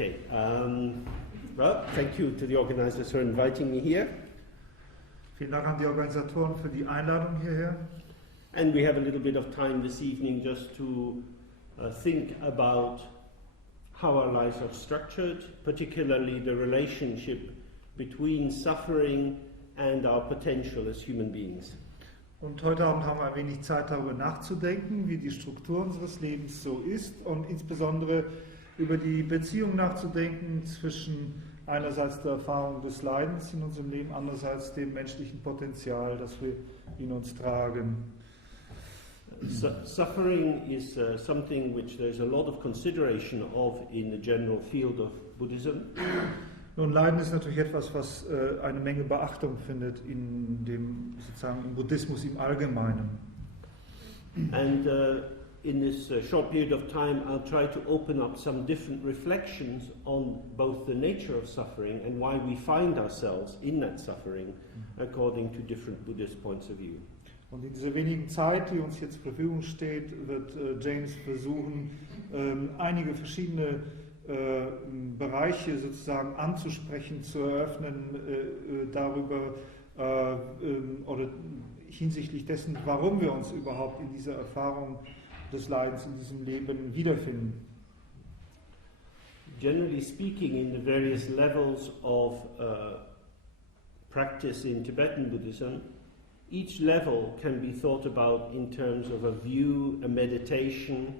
Okay. Well, thank you to the organizers for inviting me here. Vielen Dank an die Organisatoren für die Einladung hierher. And we have a little bit of time this evening just to think about how our lives are structured, particularly the relationship between suffering and our potential as human beings. Und heute Abend haben wir ein wenig Zeit darüber nachzudenken, wie die Struktur unseres Lebens so ist und insbesondere über die Beziehung nachzudenken zwischen einerseits der Erfahrung des Leidens in unserem Leben, andererseits dem menschlichen Potenzial, das wir in uns tragen. Suffering is something which there's a lot of consideration of in the general field of Buddhism. Nun, Leiden ist natürlich etwas, was eine Menge Beachtung findet in dem, sozusagen im Buddhismus im Allgemeinen. And in this short period of time, I'll try to open up some different reflections on both the nature of suffering and why we find ourselves in that suffering according to different Buddhist points of view. Und in dieser wenigen Zeit, die uns jetzt zur Verfügung steht, wird James versuchen, einige verschiedene Bereiche sozusagen anzusprechen, zu eröffnen, darüber oder hinsichtlich dessen, warum wir uns überhaupt in dieser Erfahrung des Leidens in diesem Leben wiederfinden. Generally speaking, in the various levels of practice in Tibetan Buddhism, each level can be thought about in terms of a view, a meditation,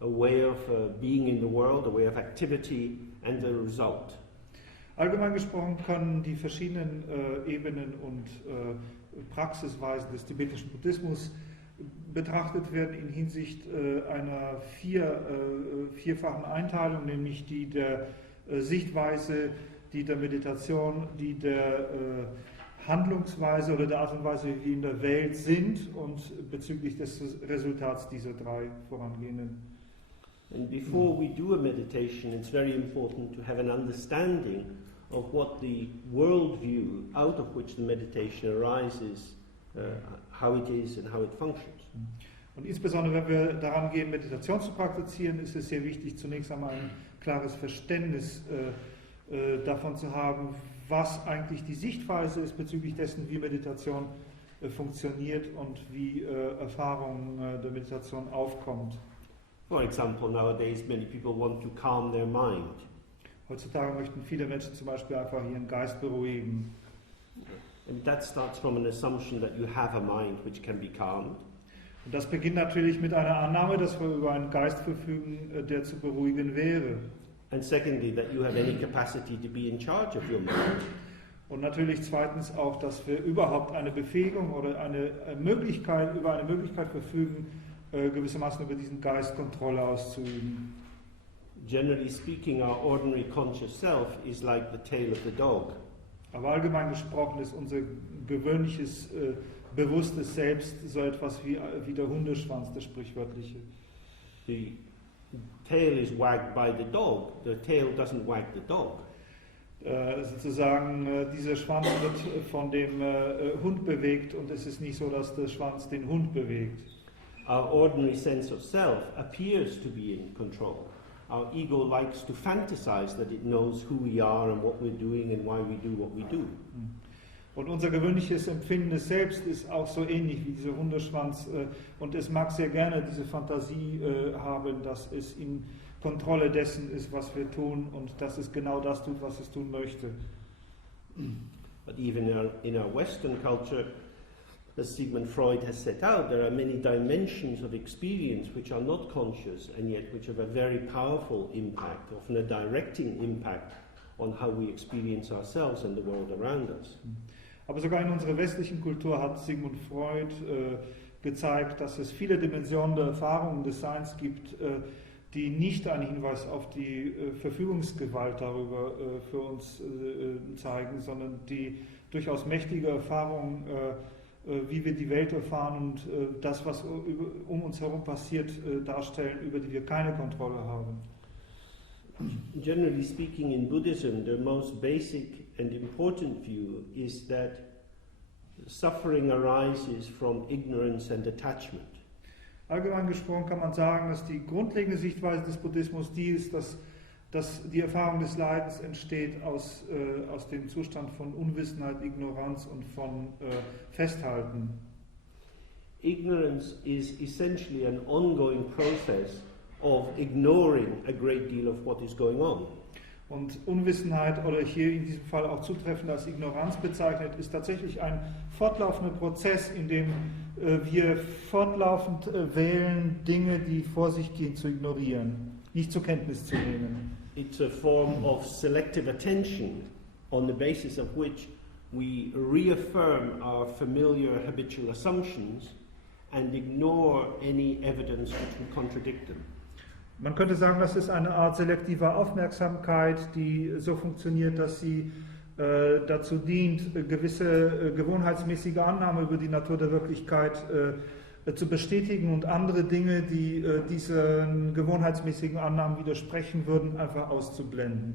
a way of being in the world, a way of activity, and a result. Allgemein gesprochen können die verschiedenen Ebenen und Praxisweisen des tibetischen Buddhismus betrachtet werden in Hinsicht einer vierfachen Einteilung, nämlich die der Sichtweise, die der Meditation, die der Handlungsweise oder der Art und Weise, wie wir in der Welt sind und bezüglich des Resultats dieser drei vorangehenden. And before we do a meditation, it's very important to have an understanding of what the worldview out of which the meditation arises, how it is and how it functions. Und insbesondere, wenn wir daran gehen, Meditation zu praktizieren, ist es sehr wichtig, zunächst einmal ein klares Verständnis davon zu haben, was eigentlich die Sichtweise ist bezüglich dessen, wie Meditation funktioniert und wie Erfahrung der Meditation aufkommt. For example, nowadays many people want to calm their mind. Heutzutage möchten viele Menschen zum Beispiel einfach ihren Geist beruhigen. And that starts from an assumption that you have a mind which can be calmed. Und das beginnt natürlich mit einer Annahme, dass wir über einen Geist verfügen, der zu beruhigen wäre. And secondly, that you have any capacity to be in charge of your mind. Und natürlich zweitens auch, dass wir überhaupt eine Befähigung oder über eine Möglichkeit verfügen, gewissermaßen über diesen Geist Kontrolle auszuüben. Generally speaking, our ordinary conscious self is like the tail of the dog. Aber allgemein gesprochen ist unser gewöhnliches, bewusstes Selbst so etwas wie der Hundeschwanz, der sprichwörtliche. The tail is wagged by the dog. The tail doesn't wag the dog. Sozusagen, dieser Schwanz wird von dem Hund bewegt und es ist nicht so, dass der Schwanz den Hund bewegt. Our ordinary sense of self appears to be in control. Our ego likes to fantasize that it knows who we are and what we're doing and why we do what we do. Und unser gewöhnliches Empfinden des Selbst ist auch so ähnlich wie dieser Hundeschwanz und es mag sehr gerne diese Fantasie haben, dass es in Kontrolle dessen ist, was wir tun und dass es genau das tut, was es tun möchte. But even in our Western culture, as Sigmund Freud has set out, there are many dimensions of experience which are not conscious and yet which have a very powerful impact, often a directing impact on how we experience ourselves and the world around us. Aber sogar in unserer westlichen Kultur hat Sigmund Freud gezeigt, dass es viele Dimensionen der Erfahrung des Seins gibt, die nicht einen Hinweis auf die Verfügungsgewalt darüber für uns zeigen, sondern die durchaus mächtige Erfahrungen, wie wir die Welt erfahren und das, was um uns herum passiert, darstellen, über die wir keine Kontrolle haben. Generally speaking, in Buddhism, the most basic and important view is that suffering arises from ignorance and attachment. Allgemein gesprochen kann man sagen, dass die grundlegende Sichtweise des Buddhismus die ist, dass die Erfahrung des Leidens entsteht aus dem Zustand von Unwissenheit, Ignoranz und von Festhalten. Ignorance is essentially an ongoing process of ignoring a great deal of what is going on. Und Unwissenheit, oder hier in diesem Fall auch zutreffend als Ignoranz bezeichnet, ist tatsächlich ein fortlaufender Prozess, in dem wir fortlaufend wählen, Dinge, die vor sich gehen, zu ignorieren, nicht zur Kenntnis zu nehmen. It's a form of selective attention on the basis of which we reaffirm our familiar habitual assumptions and ignore any evidence which would contradict them. Man könnte sagen, das ist eine Art selektiver Aufmerksamkeit, die so funktioniert, dass sie dazu dient, gewisse gewohnheitsmäßige Annahmen über die Natur der Wirklichkeit zu bestätigen und andere Dinge, die diesen gewohnheitsmäßigen Annahmen widersprechen würden, einfach auszublenden.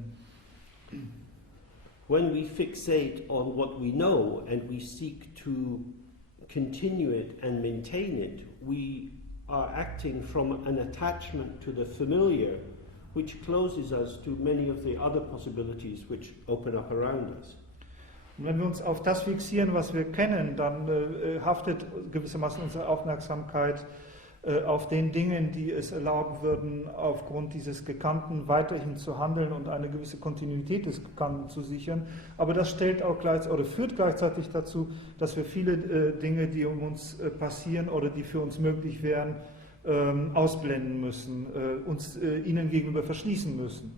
When we fixate on what we know and we seek to continue it and maintain it, we are acting from an attachment to the familiar, which closes us to many of the other possibilities which open up around us. Und wenn wir uns auf das fixieren, was wir kennen, dann haftet gewissermaßen unsere Aufmerksamkeit auf den Dingen, die es erlauben würden, aufgrund dieses Gekannten weiterhin zu handeln und eine gewisse Kontinuität des Gekannten zu sichern. Aber das stellt auch führt gleichzeitig dazu, dass wir viele Dinge, die um uns passieren oder die für uns möglich wären, ausblenden müssen, uns ihnen gegenüber verschließen müssen.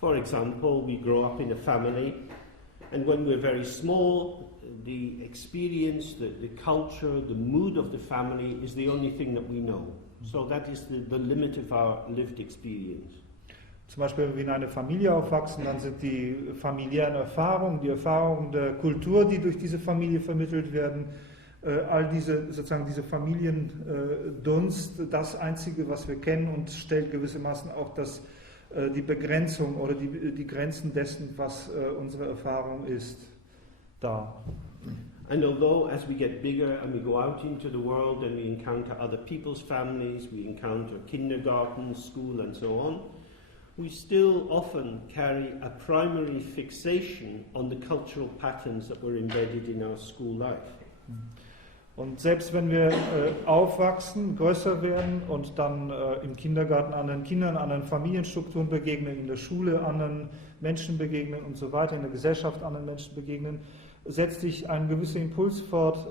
For example, we grow up in a family, and when we're very small, the experience, the culture, the mood of the family is the only thing that we know. So that is the limit of our lived experience. Zum Beispiel, wenn wir in einer Familie aufwachsen, dann sind die familiären Erfahrungen, die Erfahrungen der Kultur, die durch diese Familie vermittelt werden, all diese Familiendunst, das Einzige, was wir kennen, und stellt gewissermaßen auch die Begrenzung oder die Grenzen dessen, was unsere Erfahrung ist, dar. And although as we get bigger and we go out into the world and we encounter other people's families, we encounter kindergarten, school and so on, we still often carry a primary fixation on the cultural patterns that were embedded in our school life. Und selbst wenn wir aufwachsen, größer werden und dann im Kindergarten anderen Kindern, anderen Familienstrukturen begegnen, in der Schule anderen Menschen begegnen und so weiter, in der Gesellschaft anderen Menschen begegnen, setzt sich ein gewisser Impuls fort,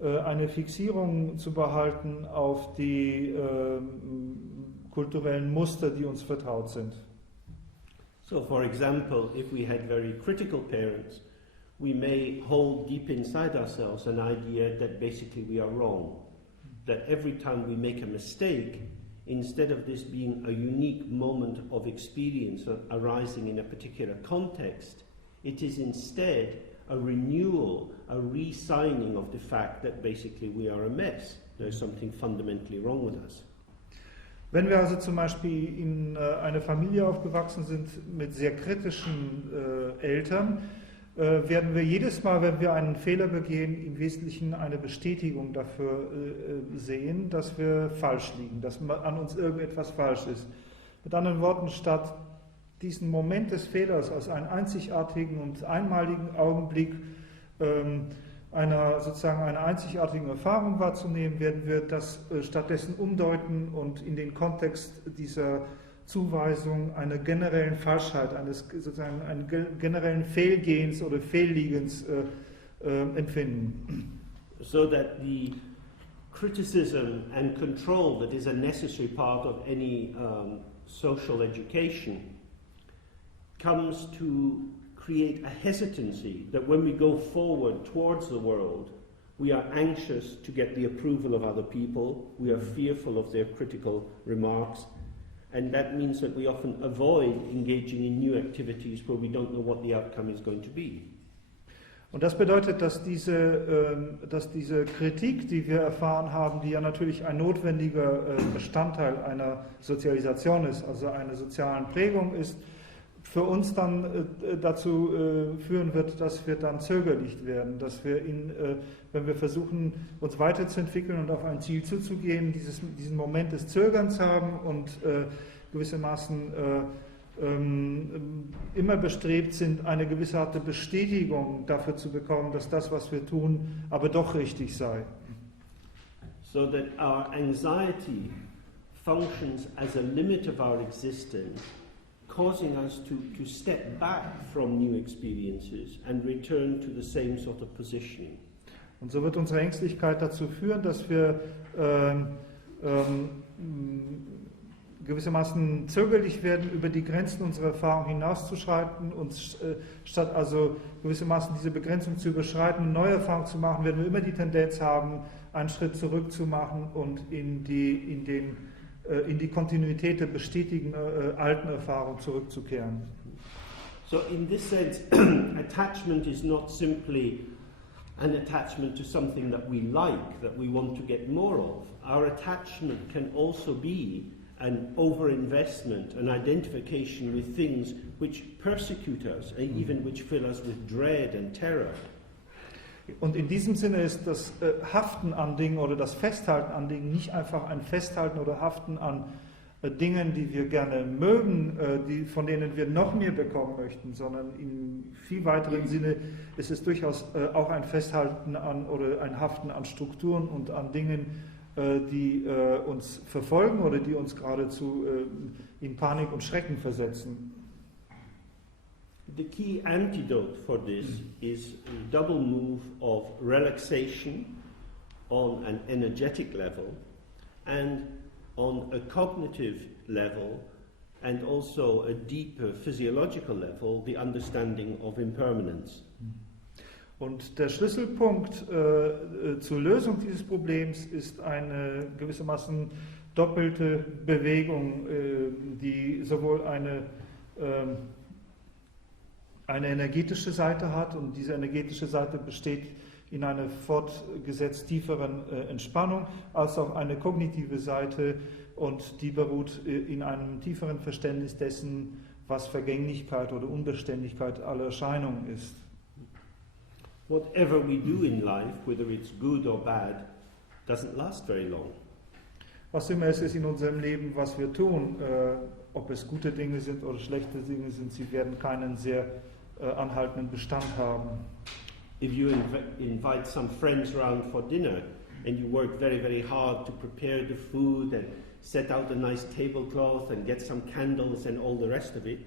eine Fixierung zu behalten auf die kulturellen Muster, die uns vertraut sind. So, for example, if we had very critical parents, we may hold deep inside ourselves an idea that basically we are wrong. That every time we make a mistake, instead of this being a unique moment of experience arising in a particular context, it is instead a renewal, a re-signing of the fact that basically we are a mess. There's something fundamentally wrong with us. Wenn wir also zum Beispiel in einer Familie aufgewachsen sind mit sehr kritischen Eltern, werden wir jedes Mal, wenn wir einen Fehler begehen, im Wesentlichen eine Bestätigung dafür sehen, dass wir falsch liegen, dass an uns irgendetwas falsch ist. Mit anderen Worten, statt diesen Moment des Fehlers als einen einzigartigen und einmaligen Augenblick einer einzigartigen Erfahrung wahrzunehmen, werden wir das stattdessen umdeuten und in den Kontext dieser Zuweisung einer generellen Falschheit, eines generellen Fehlgehens oder Fehlliegens empfinden. So that the criticism and control that is a necessary part of any social education comes to create a hesitancy that when we go forward towards the world, we are anxious to get the approval of other people, we are fearful of their critical remarks, and that means that we often avoid engaging in new activities where we don't know what the outcome is going to be. Und das bedeutet, dass diese Kritik, die wir erfahren haben, die ja natürlich ein notwendiger Bestandteil einer Sozialisation ist, also einer sozialen Prägung ist, für uns dann dazu führen wird, dass wir dann zögerlich werden, dass wir, wenn wir versuchen, uns weiterzuentwickeln und auf ein Ziel zuzugehen, diesen Moment des Zögerns haben und gewissermaßen immer bestrebt sind, eine gewisse Art der Bestätigung dafür zu bekommen, dass das, was wir tun, aber doch richtig sei. So that our anxiety functions as a limit of our existence, causing us to step back from new experiences and return to the same sort of positioning. Und so wird unsere Ängstlichkeit dazu führen, dass wir gewissermaßen zögerlich werden, über die Grenzen unserer Erfahrung hinauszuschreiten und statt also gewissermaßen diese Begrenzung zu überschreiten und neue Erfahrungen zu machen, werden wir immer die Tendenz haben, einen Schritt zurück zu machen und in die Kontinuität der bestätigten alten Erfahrung zurückzukehren. So in this sense, attachment is not simply an attachment to something that we like, that we want to get more of. Our attachment can also be an overinvestment, an identification with things which persecute us, and even which fill us with dread and terror. Und in diesem Sinne ist das Haften an Dingen oder das Festhalten an Dingen nicht einfach ein Festhalten oder Haften an Dingen, die wir gerne mögen, von denen wir noch mehr bekommen möchten, sondern im viel weiteren Sinne ist es durchaus auch ein Festhalten an oder ein Haften an Strukturen und an Dingen, die uns verfolgen oder die uns geradezu in Panik und Schrecken versetzen. The key antidote for this is a double move of relaxation on an energetic level and on a cognitive level and also a deeper physiological level, the understanding of impermanence. Und der Schlüsselpunkt zur Lösung dieses Problems ist eine gewissermaßen doppelte Bewegung, die sowohl eine energetische Seite hat, und diese energetische Seite besteht in einer fortgesetzt tieferen Entspannung, als auch eine kognitive Seite, und die beruht in einem tieferen Verständnis dessen, was Vergänglichkeit oder Unbeständigkeit aller Erscheinungen ist. Whatever we do in life, whether it's good or bad, doesn't last very long. Was immer es ist in unserem Leben, was wir tun, ob es gute Dinge sind oder schlechte Dinge sind, sie werden keinen sehr anhaltenden Bestand haben. If you invite some friends round for dinner and you work very, very hard to prepare the food and set out a nice tablecloth and get some candles and all the rest of it,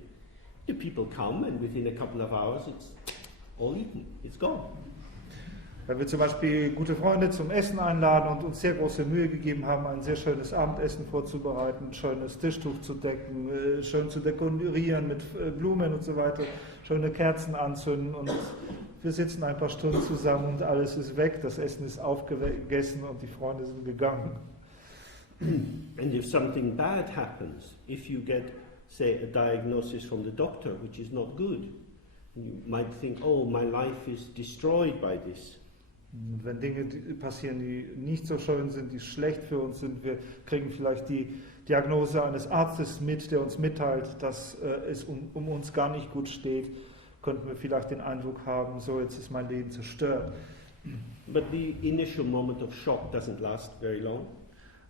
the people come and within a couple of hours it's all eaten, it's gone. Wenn wir zum Beispiel gute Freunde zum Essen einladen und uns sehr große Mühe gegeben haben, ein sehr schönes Abendessen vorzubereiten, ein schönes Tischtuch zu decken, schön zu dekorieren mit Blumen und so weiter, schöne Kerzen anzünden, und wir sitzen ein paar Stunden zusammen und alles ist weg, das Essen ist aufgegessen und die Freunde sind gegangen. And if something bad happens, if you get, say, a diagnosis from the doctor which is not good, you might think, oh, my life is destroyed by this. Und wenn Dinge passieren, die nicht so schön sind, die schlecht für uns sind, wir kriegen vielleicht die Diagnose eines Arztes mit, der uns mitteilt, dass es um uns gar nicht gut steht, könnten wir vielleicht den Eindruck haben, so, jetzt ist mein Leben zerstört. But the initial moment of shock doesn't last very long.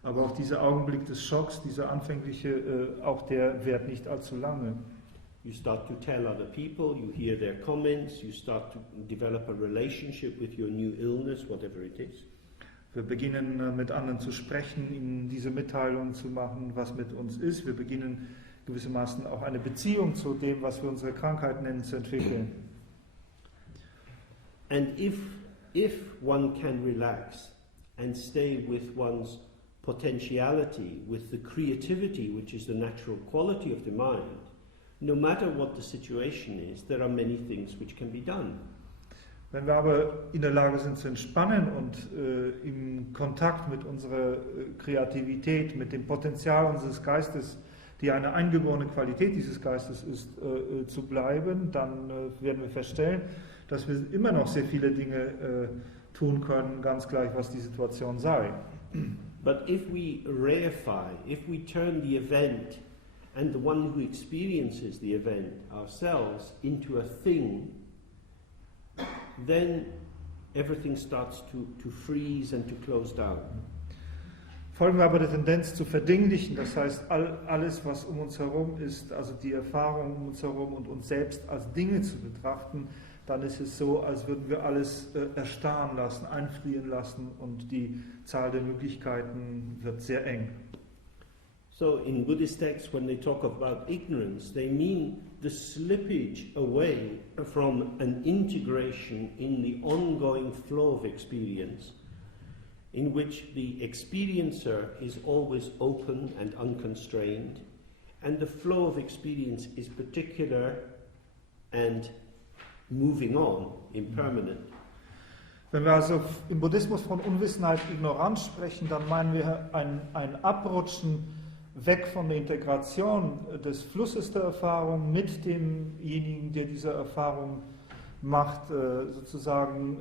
Aber auch dieser Augenblick des Schocks, dieser anfängliche, auch der währt nicht allzu lange. You start to tell other people, you hear their comments, you start to develop a relationship with your new illness, whatever it is. Wir beginnen mit anderen zu sprechen, ihnen diese Mitteilungen zu machen, was mit uns ist. Wir beginnen gewissermaßen auch eine Beziehung zu dem, was wir unsere Krankheit nennen, zu entwickeln. And if one can relax and stay with one's potentiality, with the creativity, which is the natural quality of the mind, no matter what the situation is, there are many things which can be done. Wenn wir aber in der Lage sind zu entspannen und im Kontakt mit unserer Kreativität, mit dem Potenzial unseres Geistes, die eine eingeborene Qualität dieses Geistes ist, zu bleiben, dann werden wir feststellen, dass wir immer noch sehr viele Dinge tun können, ganz gleich, was die Situation sei. But if we reify, if we turn the event and the one who experiences the event ourselves into a thing, then everything starts to freeze and to close down. folgen wir aber der Tendenz zu verdinglichen, das heißt alles, was um uns herum ist, also die Erfahrung um uns herum und uns selbst als Dinge zu betrachten, dann ist es so, als würden wir alles erstarren lassen, einfrieren lassen und die Zahl der Möglichkeiten wird sehr eng. So in Buddhist texts, when they talk about ignorance, they mean the slippage away from an integration in the ongoing flow of experience, in which the experiencer is always open and unconstrained, and the flow of experience is particular and moving on, impermanent. Wenn wir also im Buddhismus von Unwissenheit, Ignoranz sprechen, dann meinen wir ein Abrutschen weg von der Integration des Flusses der Erfahrung mit demjenigen, der diese Erfahrung macht, sozusagen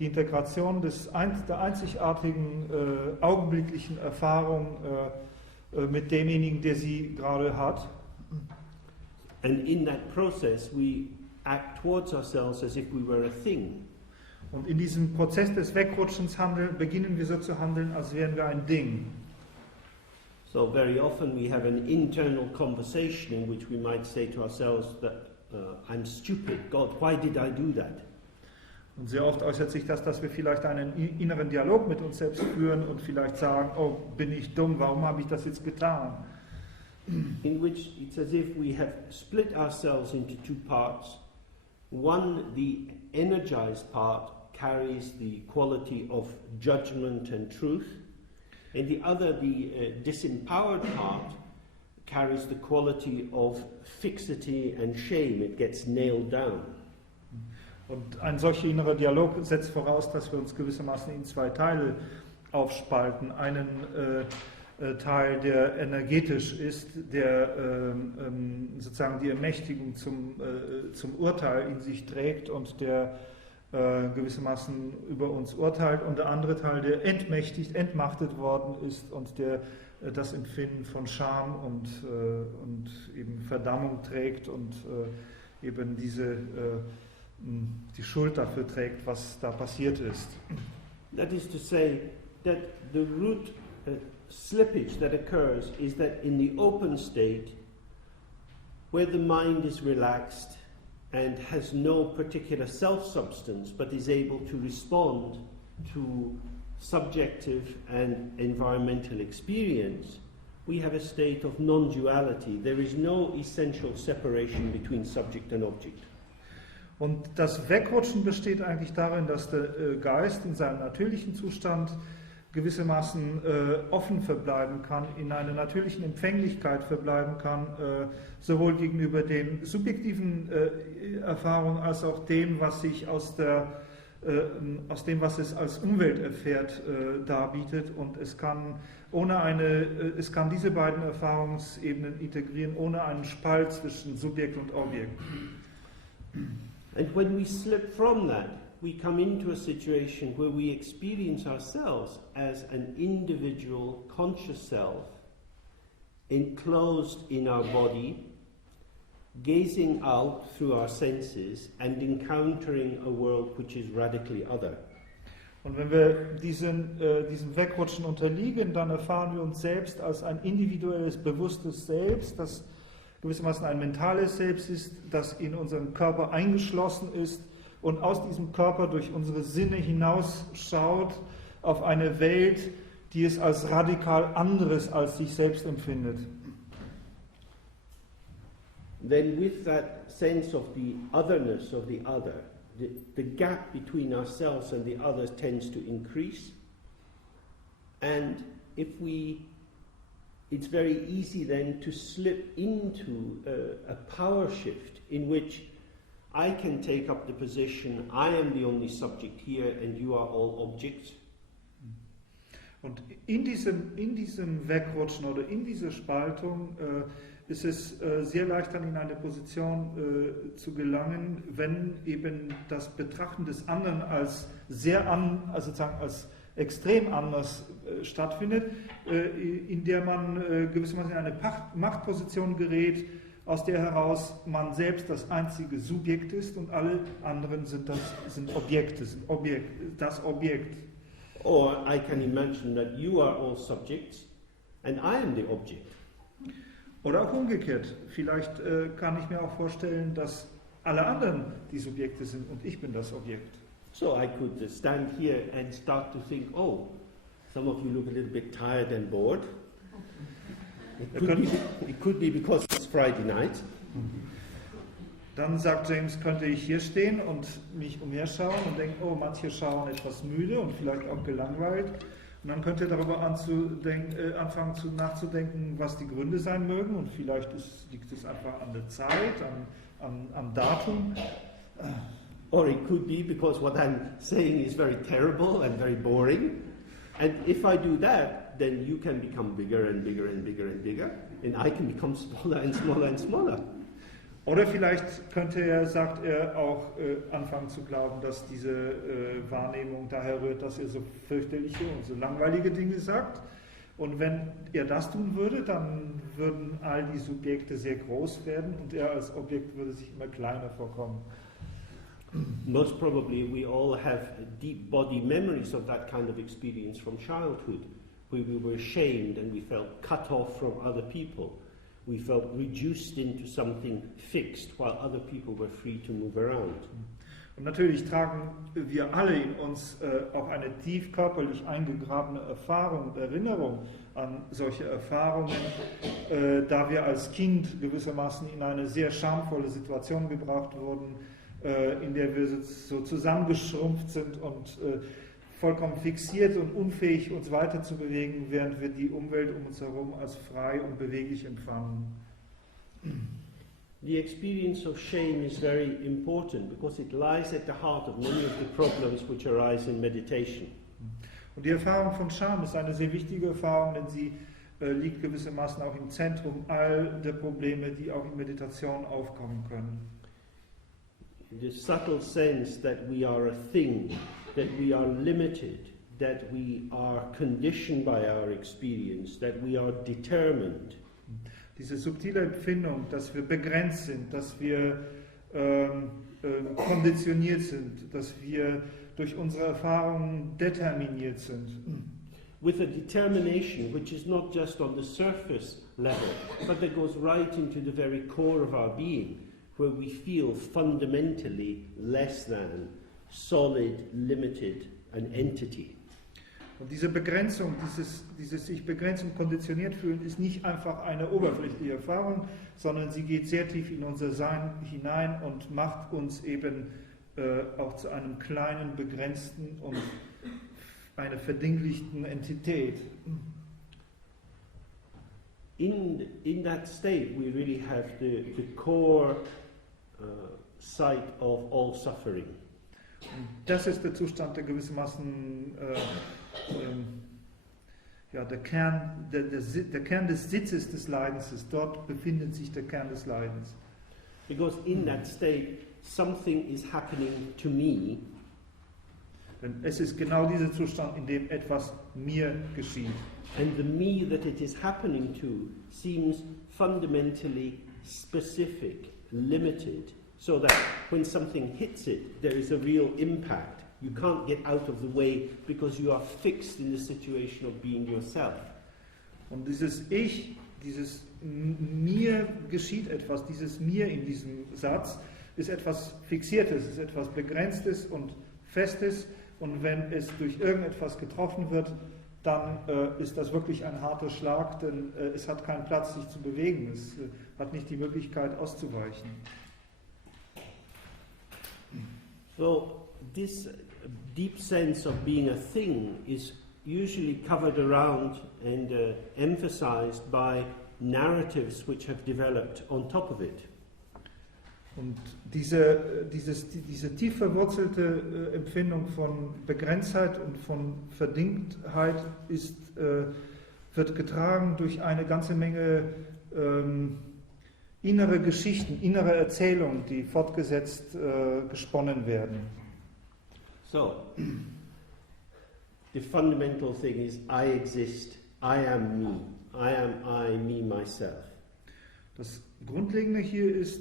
die Integration der einzigartigen augenblicklichen Erfahrung mit demjenigen, der sie gerade hat. And in that process we act towards ourselves as if we were a thing. Und in diesem Prozess des Wegrutschens beginnen wir so zu handeln, als wären wir ein Ding. So very often we have an internal conversation in which we might say to ourselves that I'm stupid, God, why did I do that? Und sehr oft äußert sich das, dass wir vielleicht einen inneren Dialog mit uns selbst führen und vielleicht sagen, oh, bin ich dumm, warum habe ich das jetzt getan? In which it's as if we have split ourselves into two parts. One, the energized part, carries the quality of judgment and truth, and the other, the disempowered part, carries the quality of fixity and shame. It gets nailed down. Und ein solcher innerer Dialog setzt voraus, dass wir uns gewissermaßen in zwei Teile aufspalten. Einen Teil, der energetisch ist, der sozusagen die Ermächtigung zum Urteil in sich trägt und der gewissermaßen über uns urteilt, und der andere Teil, der entmachtet worden ist und der das Empfinden von Scham und eben Verdammung trägt und eben die Schuld dafür trägt, was da passiert ist. That is to say that the root slippage that occurs is that in the open state, where the mind is relaxed and has no particular self-substance but is able to respond to subjective and environmental experience, we have a state of non-duality. There is no essential separation between subject and object. Und das Wegrutschen besteht eigentlich darin, dass der Geist in seinem natürlichen Zustand gewissermaßen offen verbleiben kann, in einer natürlichen Empfänglichkeit verbleiben kann, sowohl gegenüber den subjektiven Erfahrungen als auch dem, was sich aus dem, was es als Umwelt erfährt, darbietet. Und es kann diese beiden Erfahrungsebenen integrieren, ohne einen Spalt zwischen Subjekt und Objekt. And when we slip from that, we come into a situation where we experience ourselves as an individual conscious self, enclosed in our body, gazing out through our senses and encountering a world which is radically other. Und wenn wir diesem Wegrutschen unterliegen, dann erfahren wir uns selbst als ein individuelles, bewusstes Selbst, das gewissermaßen ein mentales Selbst ist, das in unserem Körper eingeschlossen ist und aus diesem Körper durch unsere Sinne hinausschaut auf eine Welt, die es als radikal anderes als sich selbst empfindet. Then with that sense of the otherness of the other, the gap between ourselves and the others tends to increase. And it's very easy then to slip into a power shift in which I can take up the position, I am the only subject here and you are all objects. Und in diesem Wegrutschen oder in dieser Spaltung ist es sehr leicht dann in eine Position zu gelangen, wenn eben das Betrachten des anderen als also sozusagen als extrem anders stattfindet, in der man gewissermaßen in eine Machtposition gerät, aus der heraus man selbst das einzige Subjekt ist und alle anderen sind Objekte, das Objekt. Or I can imagine that you are all subjects and I am the object. Oder auch umgekehrt. Vielleicht kann ich mir auch vorstellen, dass alle anderen die Subjekte sind und ich bin das Objekt. So I could stand here and start to think, oh, some of you look a little bit tired and bored. It could be because it's Friday night. Dann sagt James, könnte ich hier stehen und mich umherschauen und denken, oh, manche schauen etwas müde und vielleicht auch gelangweilt. Und dann könnt ihr darüber anfangen nachzudenken, was die Gründe sein mögen. Und vielleicht liegt es einfach an der Zeit, am Datum. Or it could be because what I'm saying is very terrible and very boring. And if I do that, then you can become bigger and bigger and bigger and bigger. And I can become smaller and smaller and smaller. Oder vielleicht sagt er auch anfangen zu glauben, dass diese Wahrnehmung daher rührt, dass er so fürchterliche und so langweilige Dinge sagt. Und wenn er das tun würde, dann würden all die Subjekte sehr groß werden und er als Objekt würde sich immer kleiner vorkommen. Most probably we all have deep body memories of that kind of experience from childhood, where we were ashamed and we felt cut off from other people. We felt reduced into something fixed, while other people were free to move around. Und natürlich tragen wir alle in uns auch eine tief körperlich eingegrabene Erfahrung und Erinnerung an solche Erfahrungen, da wir als Kind gewissermaßen in eine sehr schamvolle Situation gebracht wurden, in der wir so zusammengeschrumpft sind und vollkommen fixiert und unfähig, uns weiter zu bewegen, während wir die Umwelt um uns herum als frei und beweglich empfanden. The experience of shame is very important because it lies at the heart of many of the problems which arise in meditation. Und die Erfahrung von Scham ist eine sehr wichtige Erfahrung, denn sie liegt gewissermaßen auch im Zentrum all der Probleme, die auch in Meditation aufkommen können. The subtle sense that we are a thing, that we are limited, that we are conditioned by our experience, that we are determined. Diese subtile Empfindung, dass wir begrenzt sind, dass wir konditioniert sind, dass wir durch unsere Erfahrungen determiniert sind. With a determination which is not just on the surface level, but that goes right into the very core of our being, where we feel fundamentally less than, solid, limited, an entity. Und diese Begrenzung, dieses sich begrenzt und konditioniert fühlen, ist nicht einfach eine oberflächliche Erfahrung, sondern sie geht sehr tief in unser Sein hinein und macht uns eben auch zu einem kleinen, begrenzten und einer verdinglichten Entität. In that state we really have the core sight of all suffering. Und das ist der Zustand, der gewissermaßen der Kern des Sitzes des Leidens ist. Dort befindet sich der Kern des Leidens. Because in that state something is happening to me. Denn es ist genau dieser Zustand, in dem etwas mir geschieht. And the me that it is happening to seems fundamentally specific, limited, so that when something hits it, there is a real impact. You can't get out of the way because you are fixed in the situation of being yourself. Und dieses Ich, dieses mir geschieht etwas, dieses mir in diesem Satz, ist etwas Fixiertes, ist etwas Begrenztes und Festes. Und wenn es durch irgendetwas getroffen wird, dann ist das wirklich ein harter Schlag, denn es hat keinen Platz, sich zu bewegen. Es hat nicht die Möglichkeit, auszuweichen. So this deep sense of being a thing is usually covered around and emphasized by narratives which have developed on top of it. Und diese tief verwurzelte Empfindung von Begrenztheit und von Verdinktheit wird getragen durch eine ganze Menge innere Geschichten, innere Erzählungen, die fortgesetzt gesponnen werden. So, the fundamental thing is I exist, I am me, I am I, me, myself. Das Grundlegende hier ist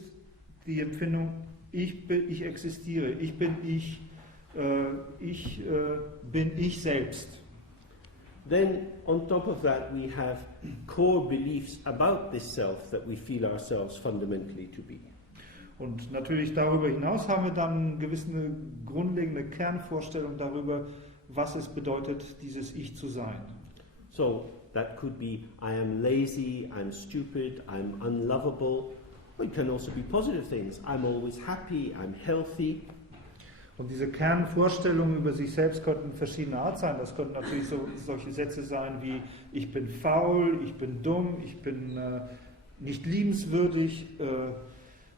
die Empfindung, ich existiere, ich bin ich ich bin ich selbst. Then on top of that we have core beliefs about this self that we feel ourselves fundamentally to be. Und natürlich darüber hinaus haben wir dann gewisse grundlegende Kernvorstellung darüber, was es bedeutet, dieses Ich zu sein. So that could be I am lazy, I'm stupid, I'm unlovable. It can also be positive things. I'm always happy, I'm healthy. Und diese Kernvorstellungen über sich selbst könnten verschiedener Art sein. Das könnten natürlich solche Sätze sein wie ich bin faul, ich bin dumm, ich bin nicht liebenswürdig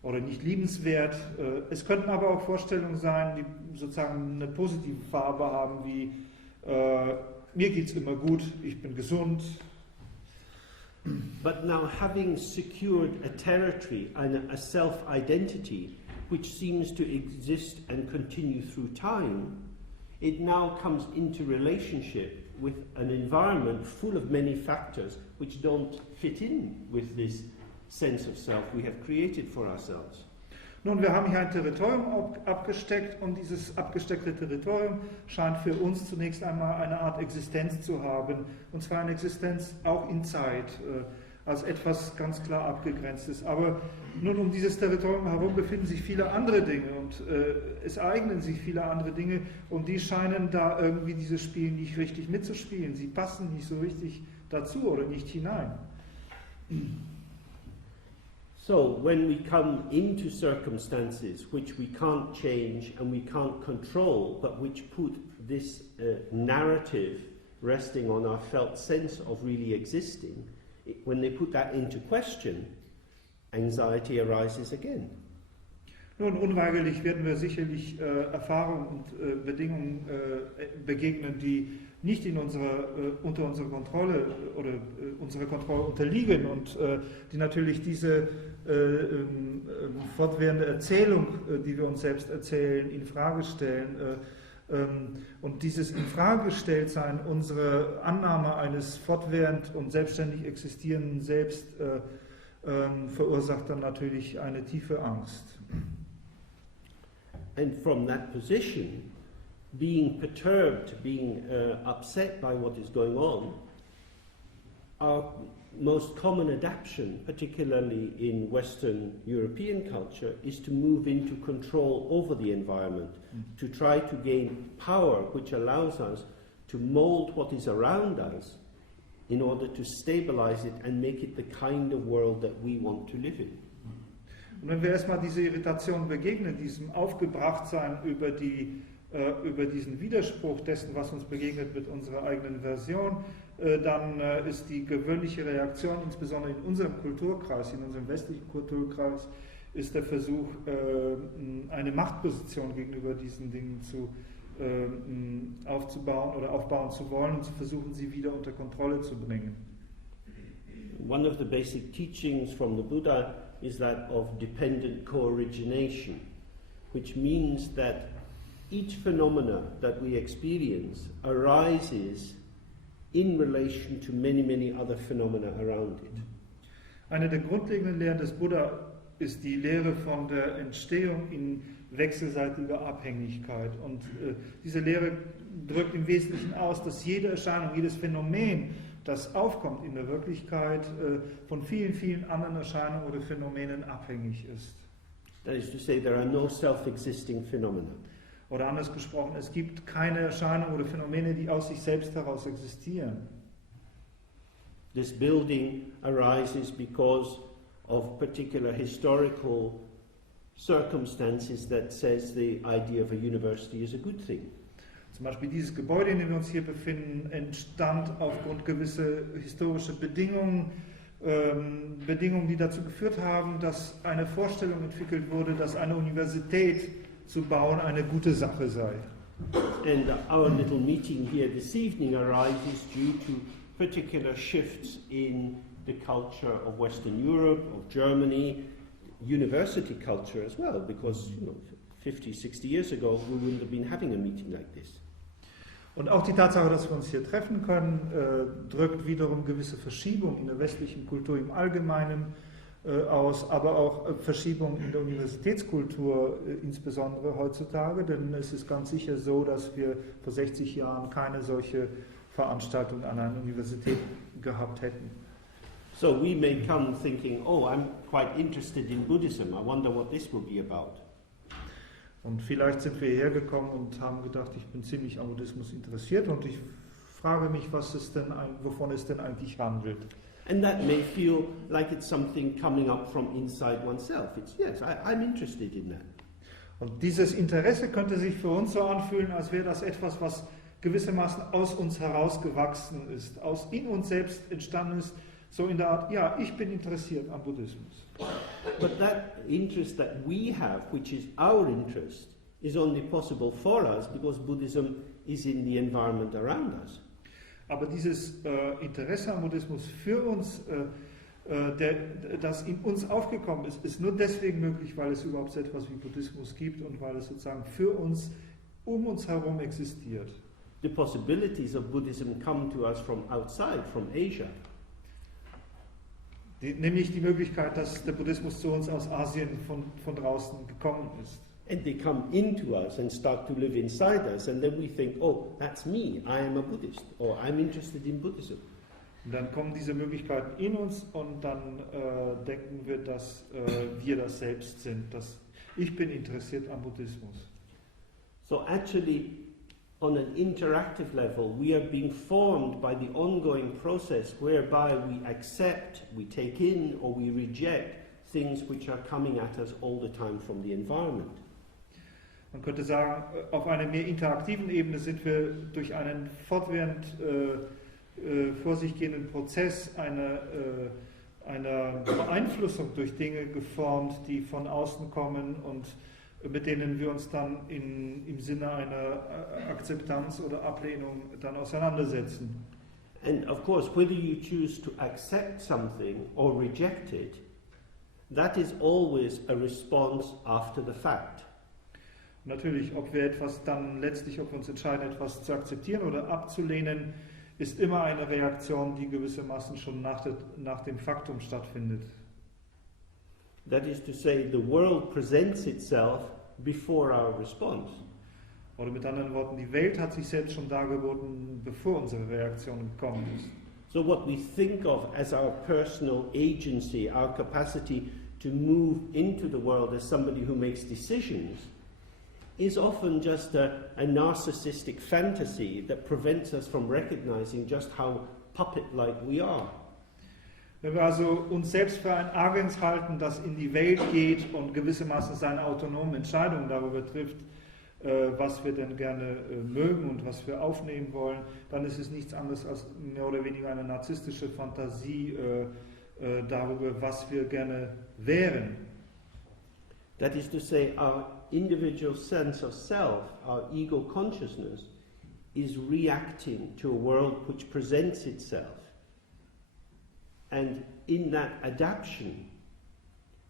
oder nicht liebenswert. Es könnten aber auch Vorstellungen sein, die sozusagen eine positive Farbe haben, wie mir geht es immer gut, ich bin gesund. But now having secured a territory and a self-identity which seems to exist and continue through time, it now comes into relationship with an environment full of many factors which don't fit in with this sense of self we have created for ourselves. Nun, wir haben hier ein Territorium abgesteckt und dieses abgesteckte Territorium scheint für uns zunächst einmal eine Art Existenz zu haben, und zwar eine Existenz auch in Zeit, als etwas ganz klar Abgegrenztes. Aber nun um dieses Territorium herum befinden sich viele andere Dinge und es eignen sich viele andere Dinge und die scheinen da irgendwie dieses Spiel nicht richtig mitzuspielen. Sie passen nicht so richtig dazu oder nicht hinein. So, when we come into circumstances which we can't change and we can't control, but which put this narrative resting on our felt sense of really existing, when they put that into question, anxiety arises again. Nun, unweigerlich werden wir sicherlich Erfahrungen und Bedingungen begegnen, die nicht unter unserer Kontrolle oder unserer Kontrolle unterliegen und die natürlich diese fortwährende Erzählung, die wir uns selbst erzählen, in Frage stellen. Und dieses Infragestelltsein, unsere Annahme eines fortwährend und selbstständig existierenden Selbst verursacht dann natürlich eine tiefe Angst. And from that position, being perturbed, being upset by what is going on, our most common adaptation, particularly in Western European culture, is to move into control over the environment, to try to gain power which allows us to mold what is around us in order to stabilize it and make it the kind of world that we want to live in. Und wenn wir erstmal diese Irritation begegnen, diesem Aufgebrachtsein über diesen Widerspruch dessen, was uns begegnet mit unserer eigenen Version, dann ist die gewöhnliche Reaktion, insbesondere in unserem Kulturkreis, in unserem westlichen Kulturkreis, ist der Versuch, eine Machtposition gegenüber diesen Dingen aufzubauen oder aufbauen zu wollen und zu versuchen, sie wieder unter Kontrolle zu bringen. One of the basic teachings from the Buddha is that of dependent co-origination, which means that each phenomena that we experience arises in relation to many, many other phenomena around it. Eine der grundlegenden Lehren des Buddha ist die Lehre von der Entstehung in wechselseitiger Abhängigkeit. Und diese Lehre drückt im Wesentlichen aus, dass jede Erscheinung, jedes Phänomen, das aufkommt in der Wirklichkeit, von vielen, vielen anderen Erscheinungen oder Phänomenen abhängig ist. That is to say, there are no self-existing phenomena. Oder anders gesprochen, es gibt keine Erscheinungen oder Phänomene, die aus sich selbst heraus existieren. This building arises because of particular historical circumstances that says the idea of a university is a good thing. Zum Beispiel dieses Gebäude, in dem wir uns hier befinden, entstand aufgrund gewisser historischer Bedingungen, die dazu geführt haben, dass eine Vorstellung entwickelt wurde, dass eine Universität zu bauen eine gute Sache sei. And our little meeting here this evening arises due to particular shifts in the culture of Western Europe, of Germany, university culture as well, because 50, 60 years ago we wouldn't have been having a meeting like this. Und auch die Tatsache, dass wir uns hier treffen können, drückt wiederum gewisse Verschiebungen in der westlichen Kultur im Allgemeinen aus, aber auch Verschiebungen in der Universitätskultur, insbesondere heutzutage, denn es ist ganz sicher so, dass wir vor 60 Jahren keine solche Veranstaltung an einer Universität gehabt hätten. So we may come thinking, oh, I'm quite interested in Buddhism, I wonder what this will be about. Und vielleicht sind wir hierher gekommen und haben gedacht, ich bin ziemlich am Buddhismus interessiert und ich frage mich, wovon es denn eigentlich handelt. And that may feel like it's something coming up from inside oneself. It's, yes, I'm interested in that. Und dieses Interesse könnte sich für uns so anfühlen, als wäre das etwas, was gewissermaßen aus uns herausgewachsen ist, in uns selbst entstanden ist, so in der Art, ja, ich bin interessiert am Buddhismus. But that interest that we have, which is our interest, is only possible for us because Buddhism is in the environment around us. Aber dieses Interesse am Buddhismus für uns, das in uns aufgekommen ist, ist nur deswegen möglich, weil es überhaupt so etwas wie Buddhismus gibt und weil es sozusagen für uns, um uns herum existiert. The possibilities of Buddhism come to us from outside, from Asia. Nämlich die Möglichkeit, dass der Buddhismus zu uns aus Asien von draußen gekommen ist. And they come into us and start to live inside us, and then we think, oh, that's me, I am a Buddhist, or I'm interested in Buddhism. Und dann kommen diese Möglichkeiten in uns und dann denken wir, dass wir das selbst sind, dass ich bin interessiert am Buddhismus. So actually, on an interactive level, we are being formed by the ongoing process whereby we accept, we take in, or we reject things which are coming at us all the time from the environment. Man könnte sagen, auf einer mehr interaktiven Ebene sind wir durch einen fortwährend vor sich gehenden Prozess einer Beeinflussung durch Dinge geformt, die von außen kommen und mit denen wir uns dann im Sinne einer Akzeptanz oder Ablehnung dann auseinandersetzen. And of course, whether you choose to accept something or reject it, that is always a response after the fact. Natürlich, ob wir uns entscheiden, etwas zu akzeptieren oder abzulehnen, ist immer eine Reaktion, die gewissermaßen schon nach dem Faktum stattfindet. That is to say, the world presents itself before our response. Oder mit anderen Worten, die Welt hat sich selbst schon dargeboten, bevor unsere Reaktion gekommen ist. So what we think of as our personal agency, our capacity to move into the world as somebody who makes decisions, is often just a narcissistic fantasy that prevents us from recognizing just how puppet-like we are. Wenn wir also uns selbst für ein Agens halten, das in die Welt geht und gewissermaßen seine autonomen Entscheidungen darüber trifft, was wir denn gerne mögen und was wir aufnehmen wollen, dann ist es nichts anderes als mehr oder weniger eine narzisstische Fantasie darüber, was wir gerne wären. That is to say, our individual sense of self, our ego consciousness, is reacting to a world which presents itself. And in that adaptation,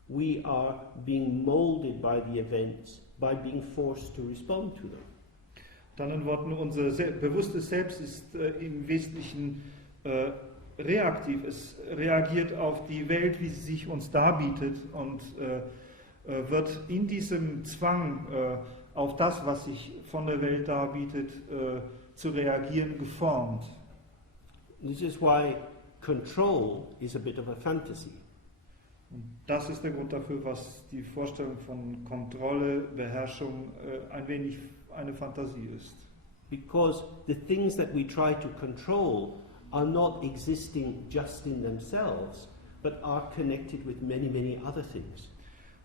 we are being molded by the events, by being forced to respond to them. Mit anderen Worten, unser bewusstes Selbst ist im Wesentlichen reaktiv. Es reagiert auf die Welt, wie sie sich uns darbietet und wird in diesem Zwang auf das, was sich von der Welt darbietet, zu reagieren, geformt. This is why control is a bit of a fantasy. Und das ist der Grund dafür, was die Vorstellung von Kontrolle, Beherrschung ein wenig eine Fantasie ist. Because the things that we try to control are not existing just in themselves, but are connected with many, many other things.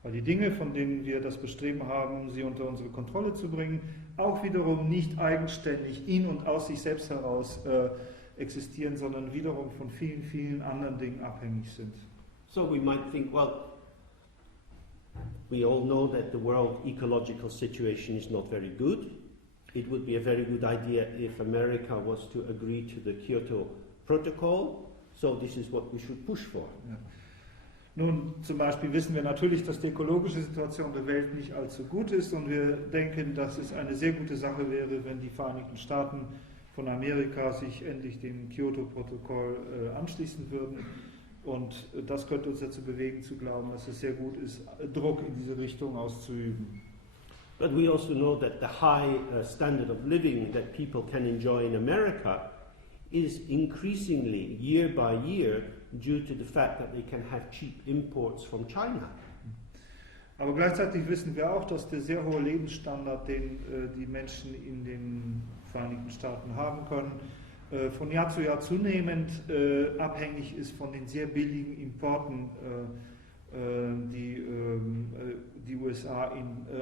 Weil die Dinge, von denen wir das Bestreben haben, sie unter unsere Kontrolle zu bringen, auch wiederum nicht eigenständig in und aus sich selbst heraus existieren, sondern wiederum von vielen, vielen anderen Dingen abhängig sind. So we might think, well, we all know that the world ecological situation is not very good. It would be a very good idea if America was to agree to the Kyoto Protocol, so this is what we should push for. Ja. Nun, zum Beispiel wissen wir natürlich, dass die ökologische Situation der Welt nicht allzu gut ist und wir denken, dass es eine sehr gute Sache wäre, wenn die Vereinigten Staaten von Amerika sich endlich dem Kyoto-Protokoll anschließen würden. Und das könnte uns dazu bewegen, zu glauben, dass es sehr gut ist, Druck in diese Richtung auszuüben. But we also know that the high standard of living that people can enjoy in America is increasingly, year by year, due to the fact that they can have cheap imports from China. Aber gleichzeitig wissen wir auch, dass der sehr hohe Lebensstandard, den die Menschen in den Vereinigten Staaten haben können, von Jahr zu Jahr zunehmend abhängig ist von den sehr billigen Importen, die die USA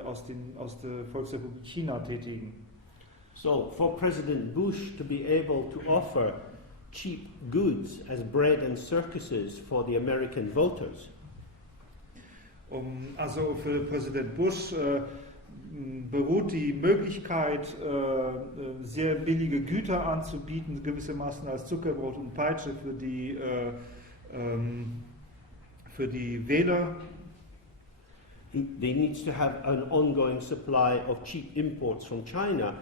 aus der Volksrepublik China tätigen. So, for President Bush to be able to offer cheap goods as bread and circuses for the American voters, Also für Präsident Bush beruht die Möglichkeit, sehr billige Güter anzubieten, gewissermaßen als Zuckerbrot und Peitsche für die Wähler. they need to have an ongoing supply of cheap imports from China,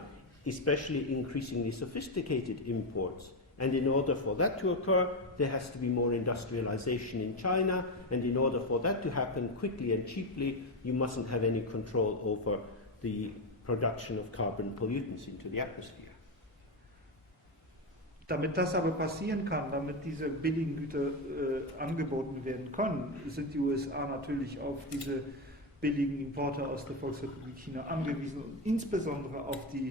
especially increasingly sophisticated imports. And in order for that to occur, there has to be more industrialization in China, and in order for that to happen quickly and cheaply, you mustn't have any control over the production of carbon pollutants into the atmosphere. Damit das aber passieren kann, damit diese billigen Güter angeboten werden können, sind die USA natürlich auf diese billigen Importe aus der Volksrepublik China angewiesen und insbesondere auf die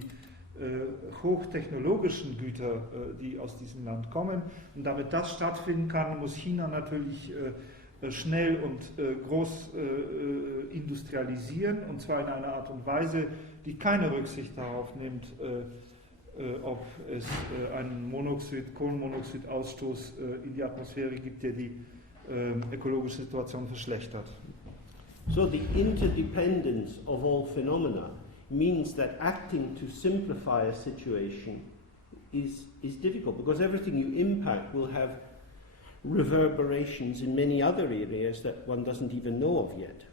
hochtechnologischen Güter, die aus diesem Land kommen. Und damit das stattfinden kann, muss China natürlich schnell und groß industrialisieren, und zwar in einer Art und Weise, die keine Rücksicht darauf nimmt, ob es einen Kohlenmonoxidausstoß in die Atmosphäre gibt, der die ökologische Situation verschlechtert. So the interdependence of all phenomena means that acting to simplify a situation is difficult, because everything you impact will have reverberations in many other areas that one doesn't even know of yet.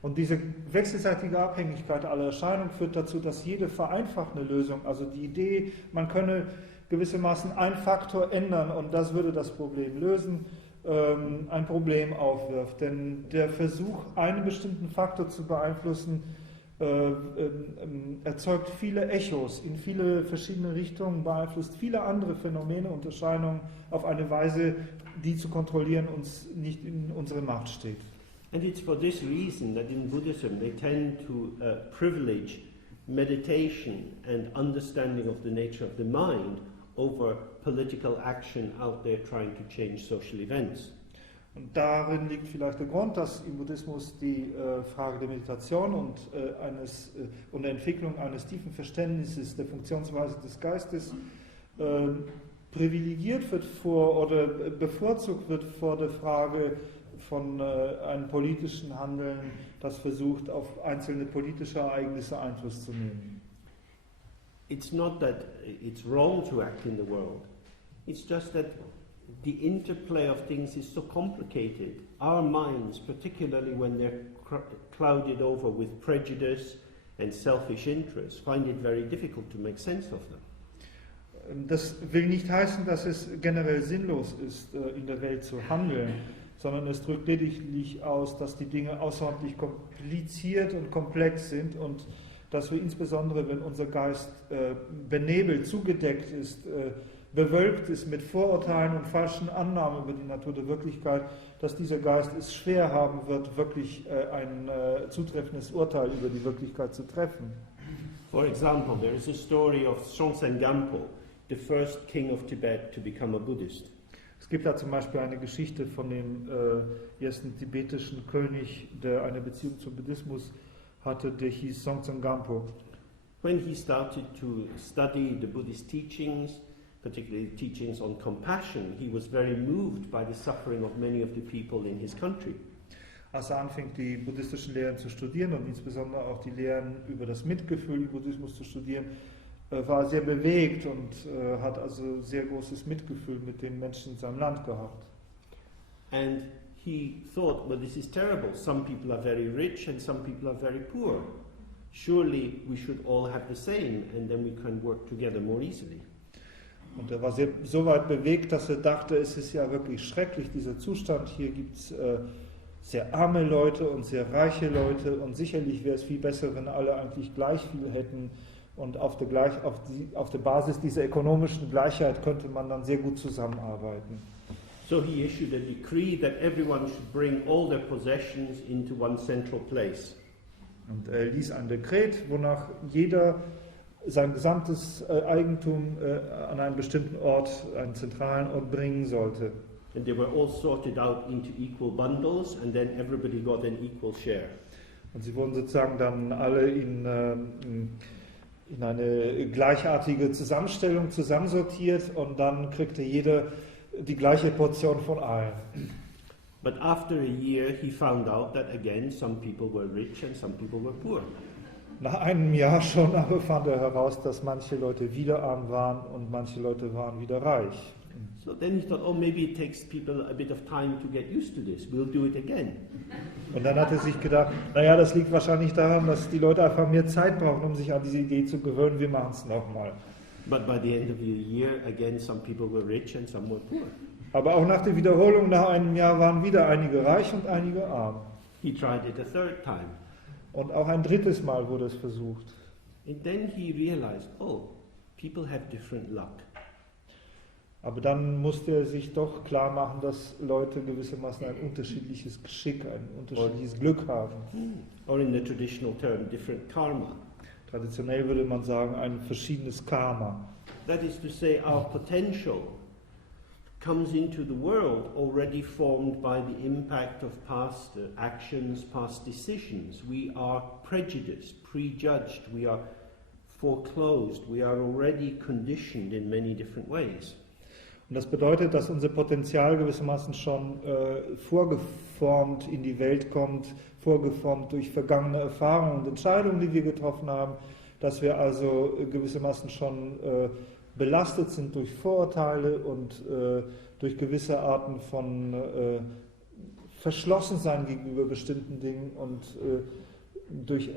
Und diese wechselseitige Abhängigkeit aller Erscheinungen führt dazu, dass jede vereinfachende Lösung, also die Idee, man könne gewissermaßen einen Faktor ändern und das würde das Problem lösen, ein Problem aufwirft. Denn der Versuch, einen bestimmten Faktor zu beeinflussen, erzeugt viele Echos in viele verschiedene Richtungen, beeinflusst viele andere Phänomene und Erscheinungen auf eine Weise, die zu kontrollieren uns nicht in unserer Macht steht. And it's for this reason that in Buddhism they tend to privilege meditation and understanding of the nature of the mind over political action out there trying to change social events. Und darin liegt vielleicht der Grund, dass im Buddhismus die Frage der Meditation und der Entwicklung eines tiefen Verständnisses der Funktionsweise des Geistes privilegiert wird oder bevorzugt wird vor der Frage von einem politischen Handeln, das versucht, auf einzelne politische Ereignisse Einfluss zu nehmen. It's not that it's wrong to act in the world. It's just that the interplay of things is so complicated. Our minds, particularly when they're clouded over with prejudice and selfish interests, find it very difficult to make sense of them. Das will nicht heißen, dass es generell sinnlos ist, in der Welt zu handeln, sondern es drückt lediglich aus, dass die Dinge außerordentlich kompliziert und komplex sind und dass wir insbesondere, wenn unser Geist benebelt, zugedeckt ist, bewölkt ist mit Vorurteilen und falschen Annahmen über die Natur der Wirklichkeit, dass dieser Geist es schwer haben wird, wirklich ein zutreffendes Urteil über die Wirklichkeit zu treffen. For example, there is a story of Dzogchen, the first king of Tibet to become a Buddhist. Es gibt da zum Beispiel eine Geschichte von dem ersten tibetischen König, der eine Beziehung zum Buddhismus hatte, der hieß Dzogchen. When he started to study the Buddhist teachings, particularly teachings on compassion, he was very moved by the suffering of many of the people in his country. Als er anfing, die buddhistischen Lehren zu studieren und insbesondere auch die Lehren über das Mitgefühl im Buddhismus zu studieren, war sehr bewegt und hat also sehr großes Mitgefühl mit den Menschen in seinem Land gehabt. And he thought, well, this is terrible. Some people are very rich and some people are very poor. Surely we should all have the same and then we can work together more easily. Und er war so weit bewegt, dass er dachte, es ist ja wirklich schrecklich, dieser Zustand. Hier gibt es sehr arme Leute und sehr reiche Leute und sicherlich wäre es viel besser, wenn alle eigentlich gleich viel hätten. Und auf der Basis dieser ökonomischen Gleichheit könnte man dann sehr gut zusammenarbeiten. So he issued a decree that everyone should bring all their possessions into one central place. Und er ließ ein Dekret, wonach jeder sein gesamtes Eigentum an einen bestimmten Ort, einen zentralen Ort bringen sollte. And they were all sorted out into equal bundles, and then everybody got an equal share. Und sie wurden sozusagen dann alle in eine gleichartige Zusammenstellung zusammensortiert und dann kriegte jeder die gleiche Portion von allen. But after a year, he found out that again some people were rich and some people were poor. Nach einem Jahr schon aber fand er heraus, dass manche Leute wieder arm waren und manche Leute waren wieder reich. So then he thought, oh, maybe it takes people a bit of time to get used to this. We'll do it again. Und dann hat er sich gedacht, naja, das liegt wahrscheinlich daran, dass die Leute einfach mehr Zeit brauchen, um sich an diese Idee zu gewöhnen. Wir machen es nochmal. But by the end of the year, again, some people were rich and some were poor. Aber auch nach der Wiederholung, nach einem Jahr, waren wieder einige reich und einige arm. He tried it a third time. Und auch ein drittes Mal wurde es versucht. And then he realized, oh, people have different luck. Aber dann musste er sich doch klar machen, dass Leute gewissermaßen ein unterschiedliches Geschick, ein unterschiedliches Glück haben. Or in the traditional term, different karma. Traditionell würde man sagen, ein verschiedenes Karma. That is to say, our potential comes into the world already formed by the impact of past actions, past decisions. We are prejudiced, prejudged, we are foreclosed, we are already conditioned in many different ways. Und das bedeutet, dass unser Potenzial gewissermaßen schon vorgeformt in die Welt kommt, vorgeformt durch vergangene Erfahrungen und Entscheidungen, die wir getroffen haben, dass wir also gewissermaßen schon belastet sind durch Vorurteile und durch gewisse Arten von Verschlossensein gegenüber bestimmten Dingen und durch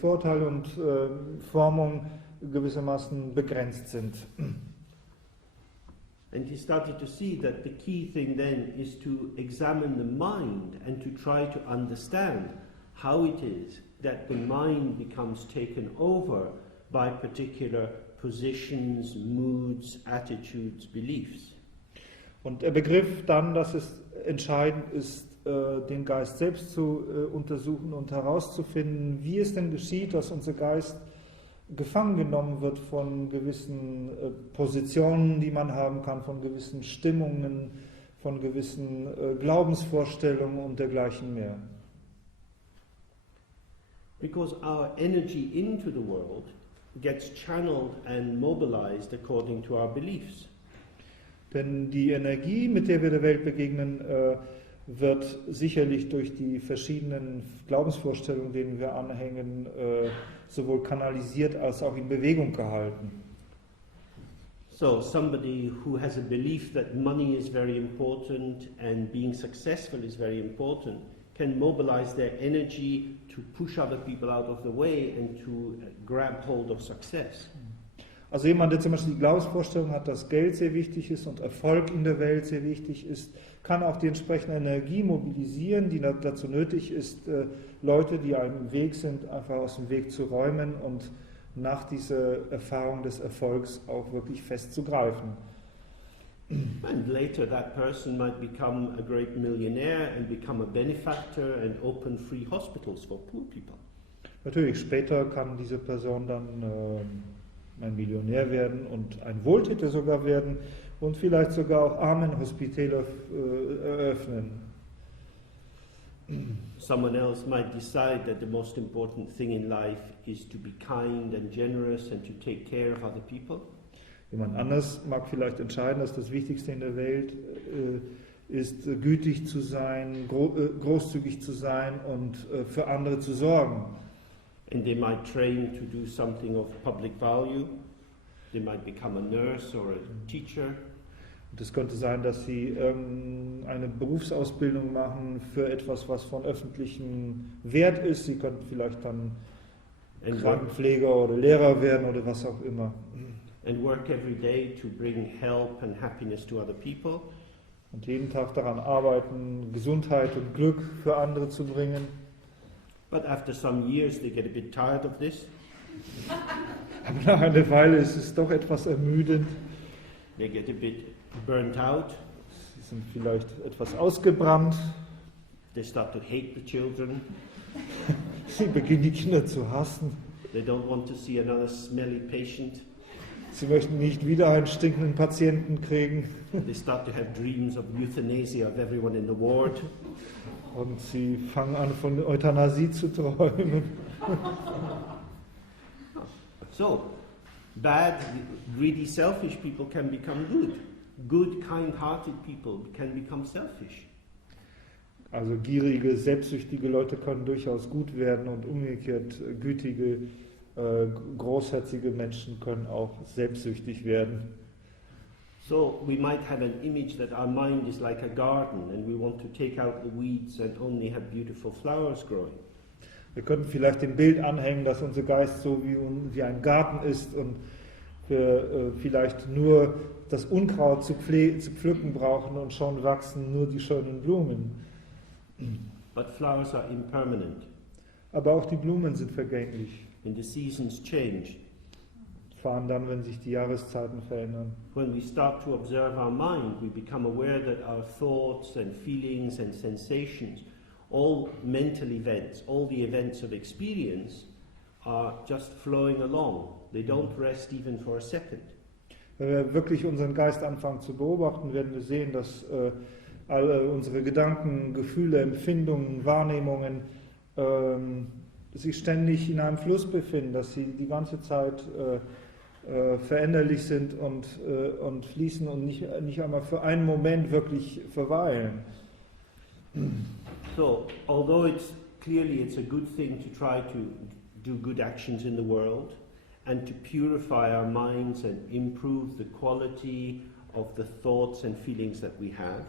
Vorurteile und Formung gewissermaßen begrenzt sind. And he started to see that the key thing then is to examine the mind and to try to understand how it is that the mind becomes taken over by particular positions, moods, attitudes, beliefs. Und er begriff dann, dass es entscheidend ist, den Geist selbst zu untersuchen und herauszufinden, wie es denn geschieht, dass unser Geist gefangen genommen wird von gewissen Positionen, die man haben kann, von gewissen Stimmungen, von gewissen Glaubensvorstellungen und dergleichen mehr. Because our energy into the world gets channeled and mobilized according to our beliefs. Denn die Energie, mit der wir der Welt begegnen, wird sicherlich durch die verschiedenen Glaubensvorstellungen, denen wir anhängen, sowohl kanalisiert als auch in Bewegung gehalten. So somebody who has a belief that money is very important and being successful is very important can mobilize their energy to push other people out of the way and to grab hold of success. Also jemand, der zum Beispiel die Glaubensvorstellung hat, dass Geld sehr wichtig ist und Erfolg in der Welt sehr wichtig ist, kann auch die entsprechende Energie mobilisieren, die dazu nötig ist, Leute, die einem Weg sind, einfach aus dem Weg zu räumen und nach dieser Erfahrung des Erfolgs auch wirklich festzugreifen. And later that person might become a great millionaire and become a benefactor and open free hospitals for poor people. Natürlich, später kann diese Person dann ein Millionär werden und ein Wohltäter sogar werden und vielleicht sogar auch Armenhospitäler eröffnen. Someone else might decide that the most important thing in life is to be kind and generous and to take care of other people. Jemand anders mag vielleicht entscheiden, dass das Wichtigste in der Welt ist, gütig zu sein, großzügig zu sein und für andere zu sorgen. And they might train to do something of public value. They might become a nurse or a teacher. Und es könnte sein, dass sie eine Berufsausbildung machen für etwas, was von öffentlichem Wert ist. Sie könnten vielleicht dann Krankenpfleger oder Lehrer werden oder was auch immer. and work every day to bring help and happiness to other people. Und jeden Tag daran arbeiten, Gesundheit und Glück für andere zu bringen. But after some years they get a bit tired of this. Aber nach einer Weile ist es doch etwas ermüdend. They get a bit burnt out. Sie sind vielleicht etwas ausgebrannt. They start to hate the children. Sie beginnen die Kinder zu hassen. They don't want to see another smelly patient. Sie möchten nicht wieder einen stinkenden Patienten kriegen. They start to have dreams of euthanasia of everyone in the ward. Und sie fangen an, von Euthanasie zu träumen. So, bad, greedy, selfish people can become good. Good, kind-hearted people can become selfish. Also gierige, selbstsüchtige Leute können durchaus gut werden und umgekehrt gütige, großherzige Menschen können auch selbstsüchtig werden. So we might have an image that our mind is like a garden and we want to take out the weeds and only have beautiful flowers growing. Wir könnten vielleicht dem Bild anhängen, dass unser Geist so wie ein Garten ist und wir vielleicht nur das Unkraut zu pflücken brauchen und schon wachsen nur die schönen Blumen. But flowers are impermanent. Aber auch die Blumen sind vergänglich. And the seasons change. Vor allem dann, wenn sich die Jahreszeiten verändern. When we start to observe our mind, we become aware that our thoughts and feelings and sensations, all mental events, all the events of experience, are just flowing along. They don't rest even for a second. Wenn wir wirklich unseren Geist anfangen zu beobachten, werden wir sehen, dass alle unsere Gedanken, Gefühle, Empfindungen, Wahrnehmungen sich ständig in einem Fluss befinden, dass sie die ganze Zeit veränderlich sind und fließen und nicht einmal für einen Moment wirklich verweilen. So, although clearly it's a good thing to try to do good actions in the world and to purify our minds and improve the quality of the thoughts and feelings that we have.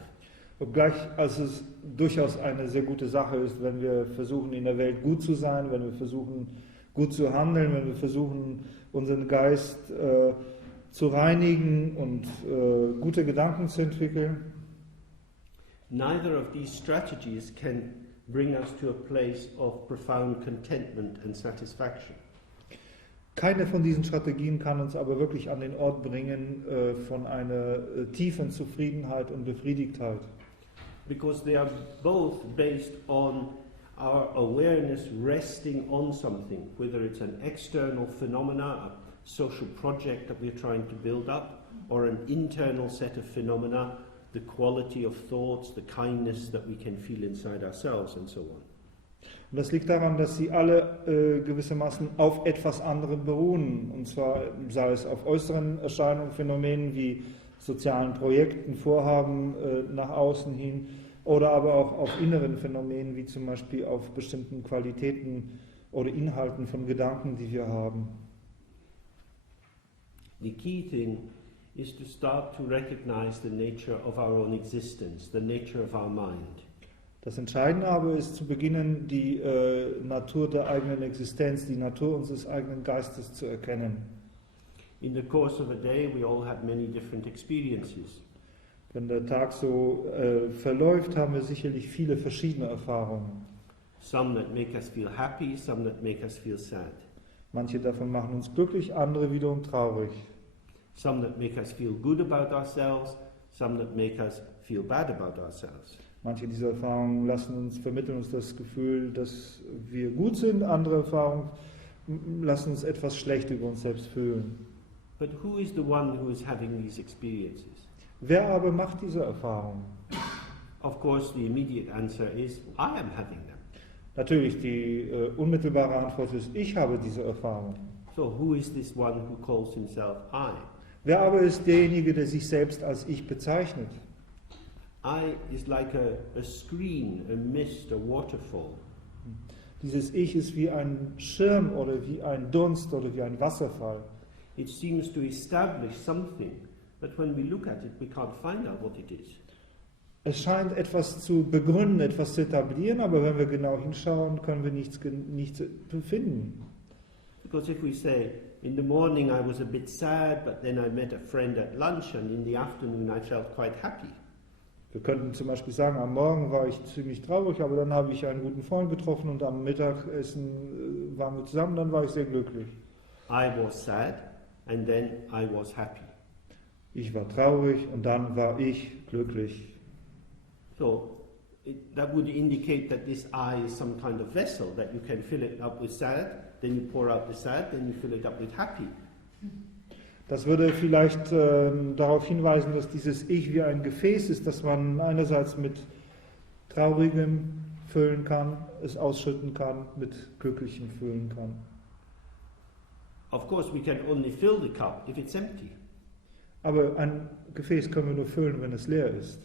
Obgleich also es durchaus eine sehr gute Sache ist, wenn wir versuchen, in der Welt gut zu sein, wenn wir versuchen, gut zu handeln, wenn wir versuchen, unseren Geist zu reinigen und gute Gedanken zu entwickeln. Neither of these strategies can bring us to a place of profound contentment and satisfaction. Keine von diesen Strategien kann uns aber wirklich an den Ort bringen von einer tiefen Zufriedenheit und Befriedigtheit. Because they are both based on our awareness resting on something, whether it's an external phenomena, a social project that we're trying to build up, or an internal set of phenomena, the quality of thoughts, the kindness that we can feel inside ourselves, and so on. Und das liegt daran, dass sie alle gewissermaßen auf etwas anderem beruhen. Und zwar sei es auf äußeren Erscheinungen, Phänomenen wie sozialen Projekten, Vorhaben nach außen hin, oder aber auch auf inneren Phänomenen, wie zum Beispiel auf bestimmten Qualitäten oder Inhalten von Gedanken, die wir haben. The key thing is to start to recognize the nature of our own existence, the nature of our mind. Das Entscheidende aber ist zu beginnen, die Natur der eigenen Existenz, die Natur unseres eigenen Geistes zu erkennen. In the course of a day, we all have many different experiences. Wenn der Tag so verläuft, haben wir sicherlich viele verschiedene Erfahrungen. Some that make us feel happy, some that make us feel sad. Manche davon machen uns glücklich, andere wiederum traurig. Some that make us feel good about ourselves, some that make us feel bad about ourselves. Manche dieser Erfahrungen vermitteln uns das Gefühl, dass wir gut sind, andere Erfahrungen lassen uns etwas schlecht über uns selbst fühlen. But who is the one who is having these experiences? Wer aber macht diese Erfahrungen? Of course, the immediate answer is, I am having them. Natürlich, die unmittelbare Antwort ist, ich habe diese Erfahrung. So who is this one who calls himself I? Wer aber ist derjenige, der sich selbst als Ich bezeichnet? I is like a screen, a mist, a waterfall. Dieses Ich ist wie ein Schirm oder wie ein Dunst oder wie ein Wasserfall. It seems to establish something, but when we look at it, we can't find out what it is. Es scheint etwas zu begründen, etwas zu etablieren, aber wenn wir genau hinschauen, können wir nichts finden. Because if we say, in the morning I was a bit sad, but then I met a friend at lunch, and in the afternoon I felt quite happy. Wir könnten zum Beispiel sagen, am Morgen war ich ziemlich traurig, aber dann habe ich einen guten Freund getroffen und am Mittagessen waren wir zusammen, dann war ich sehr glücklich. I was sad, and then I was happy. Ich war traurig und dann war ich glücklich. So that would indicate that this I is some kind of vessel, that you can fill it up with sad, then you pour out the sad, then you fill it up with happy. Das würde vielleicht darauf hinweisen, dass dieses Ich wie ein Gefäß ist, das man einerseits mit Traurigem füllen kann, es ausschütten kann, mit Glücklichem füllen kann. Of course, we can only fill the cup if it's empty. Aber ein Gefäß können wir nur füllen, wenn es leer ist.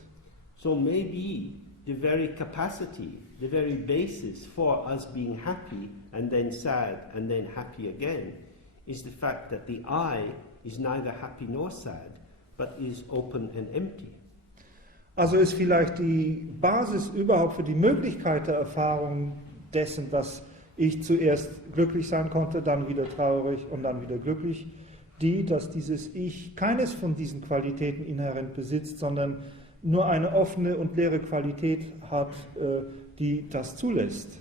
So maybe the very capacity, the very basis for us being happy and then sad and then happy again is the fact that the I is neither happy nor sad, but is open and empty. Also ist vielleicht die Basis überhaupt für die Möglichkeit der Erfahrung dessen, dass ich zuerst glücklich sein konnte, dann wieder traurig und dann wieder glücklich, dass dieses Ich keines von diesen Qualitäten inhärent besitzt, sondern nur eine offene und leere Qualität hat, die das zulässt.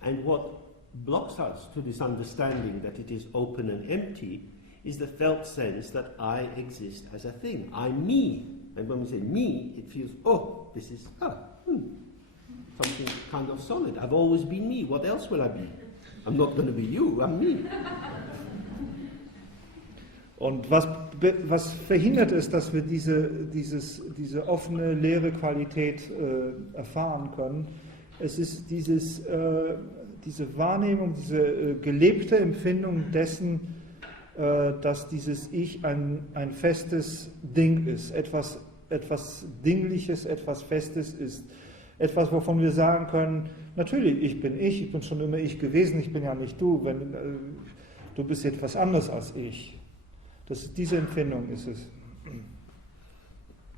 And what blocks us to this understanding that it is open and empty is the felt sense that I exist as a thing. I'm me. And when we say me, it feels, oh, this is something kind of solid. I've always been me. What else will I be? I'm not going to be you, I'm me. Und was verhindert es, dass wir diese offene, leere Qualität erfahren können? Es ist diese Wahrnehmung, diese gelebte Empfindung dessen, dass dieses Ich ein festes Ding ist, etwas Dingliches, etwas Festes ist. Etwas, wovon wir sagen können, natürlich, ich bin schon immer ich gewesen, ich bin ja nicht du, du bist etwas anderes als ich. Diese Empfindung ist es.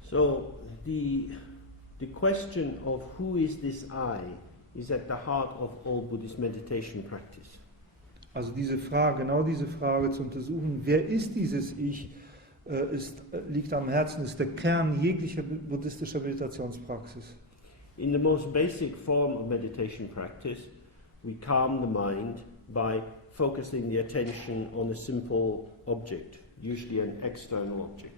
So, the question of who is this I is at the heart of all Buddhist meditation practice. Also genau diese Frage zu untersuchen, wer ist dieses Ich, liegt am Herzen, ist der Kern jeglicher buddhistischer Meditationspraxis. In the most basic form of meditation practice, we calm the mind by focusing the attention on a simple object, usually an external object.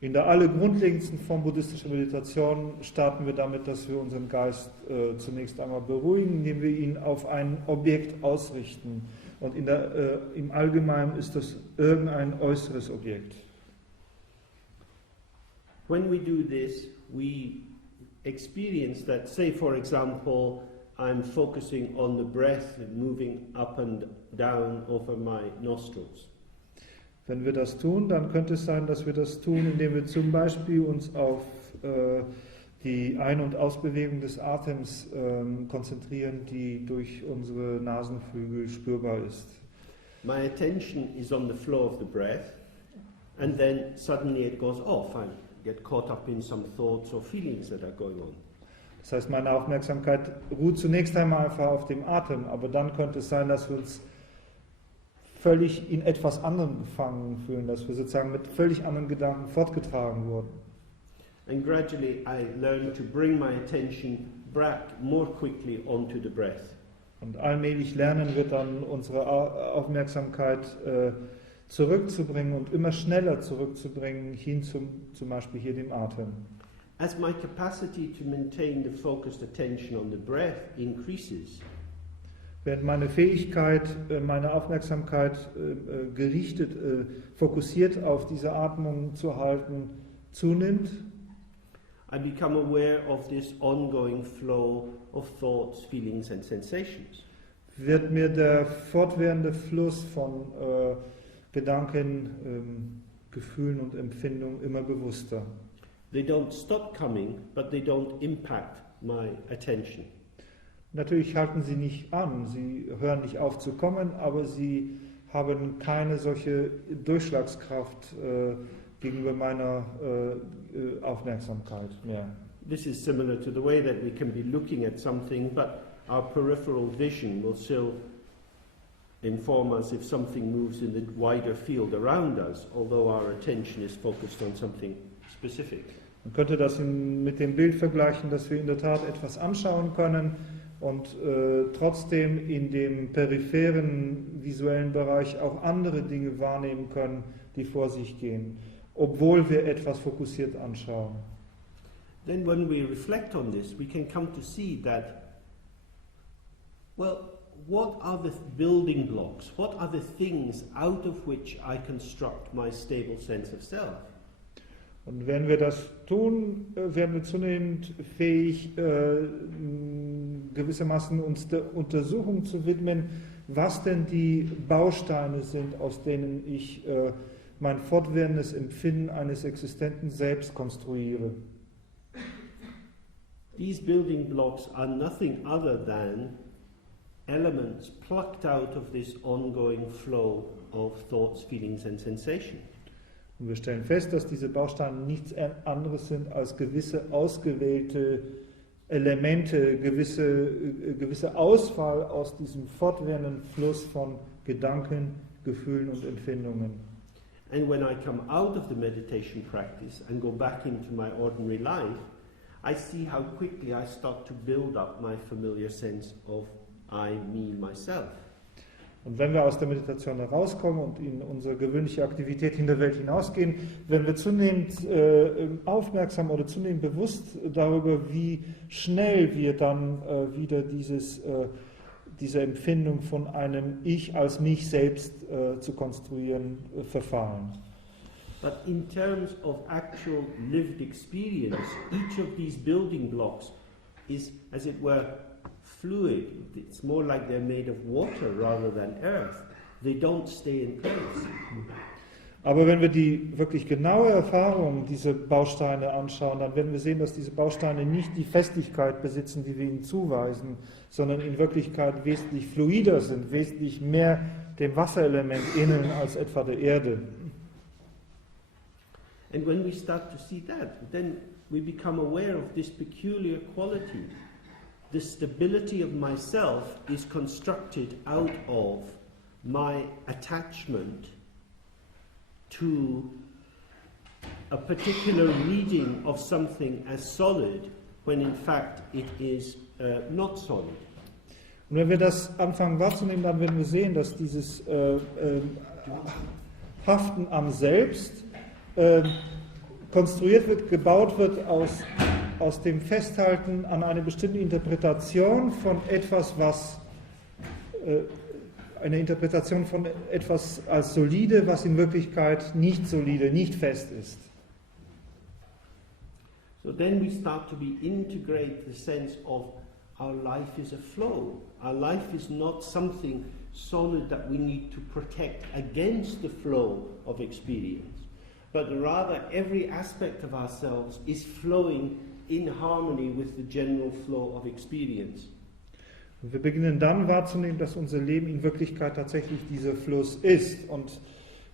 In der allergrundlegendsten Form buddhistischer Meditation starten wir damit, dass wir unseren Geist zunächst einmal beruhigen, indem wir ihn auf ein Objekt ausrichten. Und im Allgemeinen ist das irgendein äußeres Objekt. When we do this, we experience that, say for example, I'm focusing on the breath moving up and down over my nostrils. Wenn wir das tun, dann könnte es sein, dass wir das tun, indem wir zum Beispiel uns auf die Ein- und Ausbewegung des Atems konzentrieren, die durch unsere Nasenflügel spürbar ist. My attention is on the flow of the breath, and then suddenly it goes off. I get caught up in some thoughts or feelings that are going on. Das heißt, meine Aufmerksamkeit ruht zunächst einmal einfach auf dem Atem, aber dann könnte es sein, dass wir uns völlig in etwas anderem gefangen fühlen, dass wir sozusagen mit völlig anderen Gedanken fortgetragen wurden. And gradually I learn to bring my attention back more quickly onto the breath. Und allmählich lernen wir dann unsere Aufmerksamkeit zurückzubringen und immer schneller zurückzubringen hin zum Beispiel hier dem Atem. As my capacity to maintain the focused attention on the breath increases, während meine Fähigkeit, meine Aufmerksamkeit fokussiert auf diese Atmung zu halten, zunimmt, I become aware of this ongoing flow of thoughts, feelings and sensations. Wird mir der fortwährende Fluss von Gedanken, Gefühlen und Empfindungen immer bewusster. They don't stop coming, but they don't impact my attention. Natürlich halten sie nicht an, sie hören nicht auf zu kommen, aber sie haben keine solche Durchschlagskraft gegenüber meiner Aufmerksamkeit mehr. This is similar to the way that we can be looking at something, but our peripheral vision will still inform us if something moves in the wider field around us, although our attention is focused on something specific. Man könnte das mit dem Bild vergleichen, dass wir in der Tat etwas anschauen können und trotzdem in dem peripheren visuellen Bereich auch andere Dinge wahrnehmen können, die vor sich gehen, obwohl wir etwas fokussiert anschauen. Then when we reflect on this, we can come to see that, well, what are the building blocks? What are the things out of which I construct my stable sense of self? Und wenn wir das tun, werden wir zunehmend fähig, gewissermaßen uns der Untersuchung zu widmen, was denn die Bausteine sind, aus denen ich mein fortwährendes Empfinden eines existenten Selbst konstruiere. These building blocks are nothing other than elements plucked out of this ongoing flow of thoughts, feelings and sensations. Und wir stellen fest, dass diese Bausteine nichts anderes sind als gewisse ausgewählte Elemente, gewisse Auswahl aus diesem fortwährenden Fluss von Gedanken, Gefühlen und Empfindungen. And when I come out of the meditation practice and go back into my ordinary life, I see how quickly I start to build up my familiar sense of I, me, myself. Und wenn wir aus der Meditation herauskommen und in unsere gewöhnliche Aktivität in der Welt hinausgehen, werden wir zunehmend aufmerksam oder zunehmend bewusst darüber, wie schnell wir dann wieder diese Empfindung von einem Ich als mich selbst zu konstruieren verfallen. But in terms of actual lived experience, each of these building blocks is, as it were, fluid. It's more like they're made of water rather than earth. They don't stay in place. Aber wenn wir die wirklich genaue Erfahrung dieser Bausteine anschauen, dann werden wir sehen, dass diese Bausteine nicht die Festigkeit besitzen, die wir ihnen zuweisen, sondern in Wirklichkeit wesentlich fluider sind, wesentlich mehr dem Wasserelement ähneln als etwa der Erde. And when we start to see that, then we become aware of this peculiar quality. The stability of myself is constructed out of my attachment to a particular reading of something as solid, when in fact it is not solid. Und wenn wir das anfangen wahrzunehmen, dann werden wir sehen, dass dieses Haften am Selbst konstruiert wird, gebaut wird aus dem Festhalten an eine bestimmte Interpretation von etwas, eine Interpretation von etwas als solide, was in Wirklichkeit nicht solide, nicht fest ist. So then we start to integrate the sense of our life is a flow. Our life is not something solid that we need to protect against the flow of experience, but rather every aspect of ourselves is flowing in harmony with the general flow of experience. Und wir beginnen dann wahrzunehmen, dass unser Leben in Wirklichkeit tatsächlich dieser Fluss ist und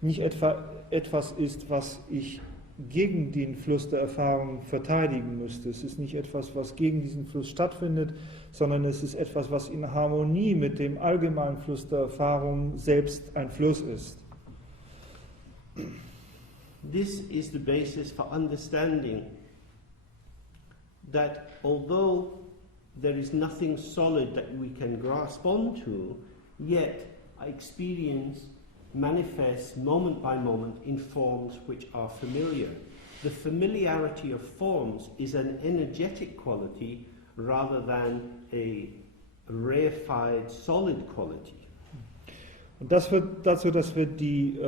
nicht etwa etwas ist, was ich gegen den Fluss der Erfahrung verteidigen müsste. Es ist nicht etwas, was gegen diesen Fluss stattfindet, sondern es ist etwas, was in Harmonie mit dem allgemeinen Fluss der Erfahrung selbst ein Fluss ist. This is the basis for understanding that although there is nothing solid that we can grasp onto, yet experience manifests moment by moment in forms which are familiar. The familiarity of forms is an energetic quality rather than a reified solid quality. Und das führt dazu, dass wir die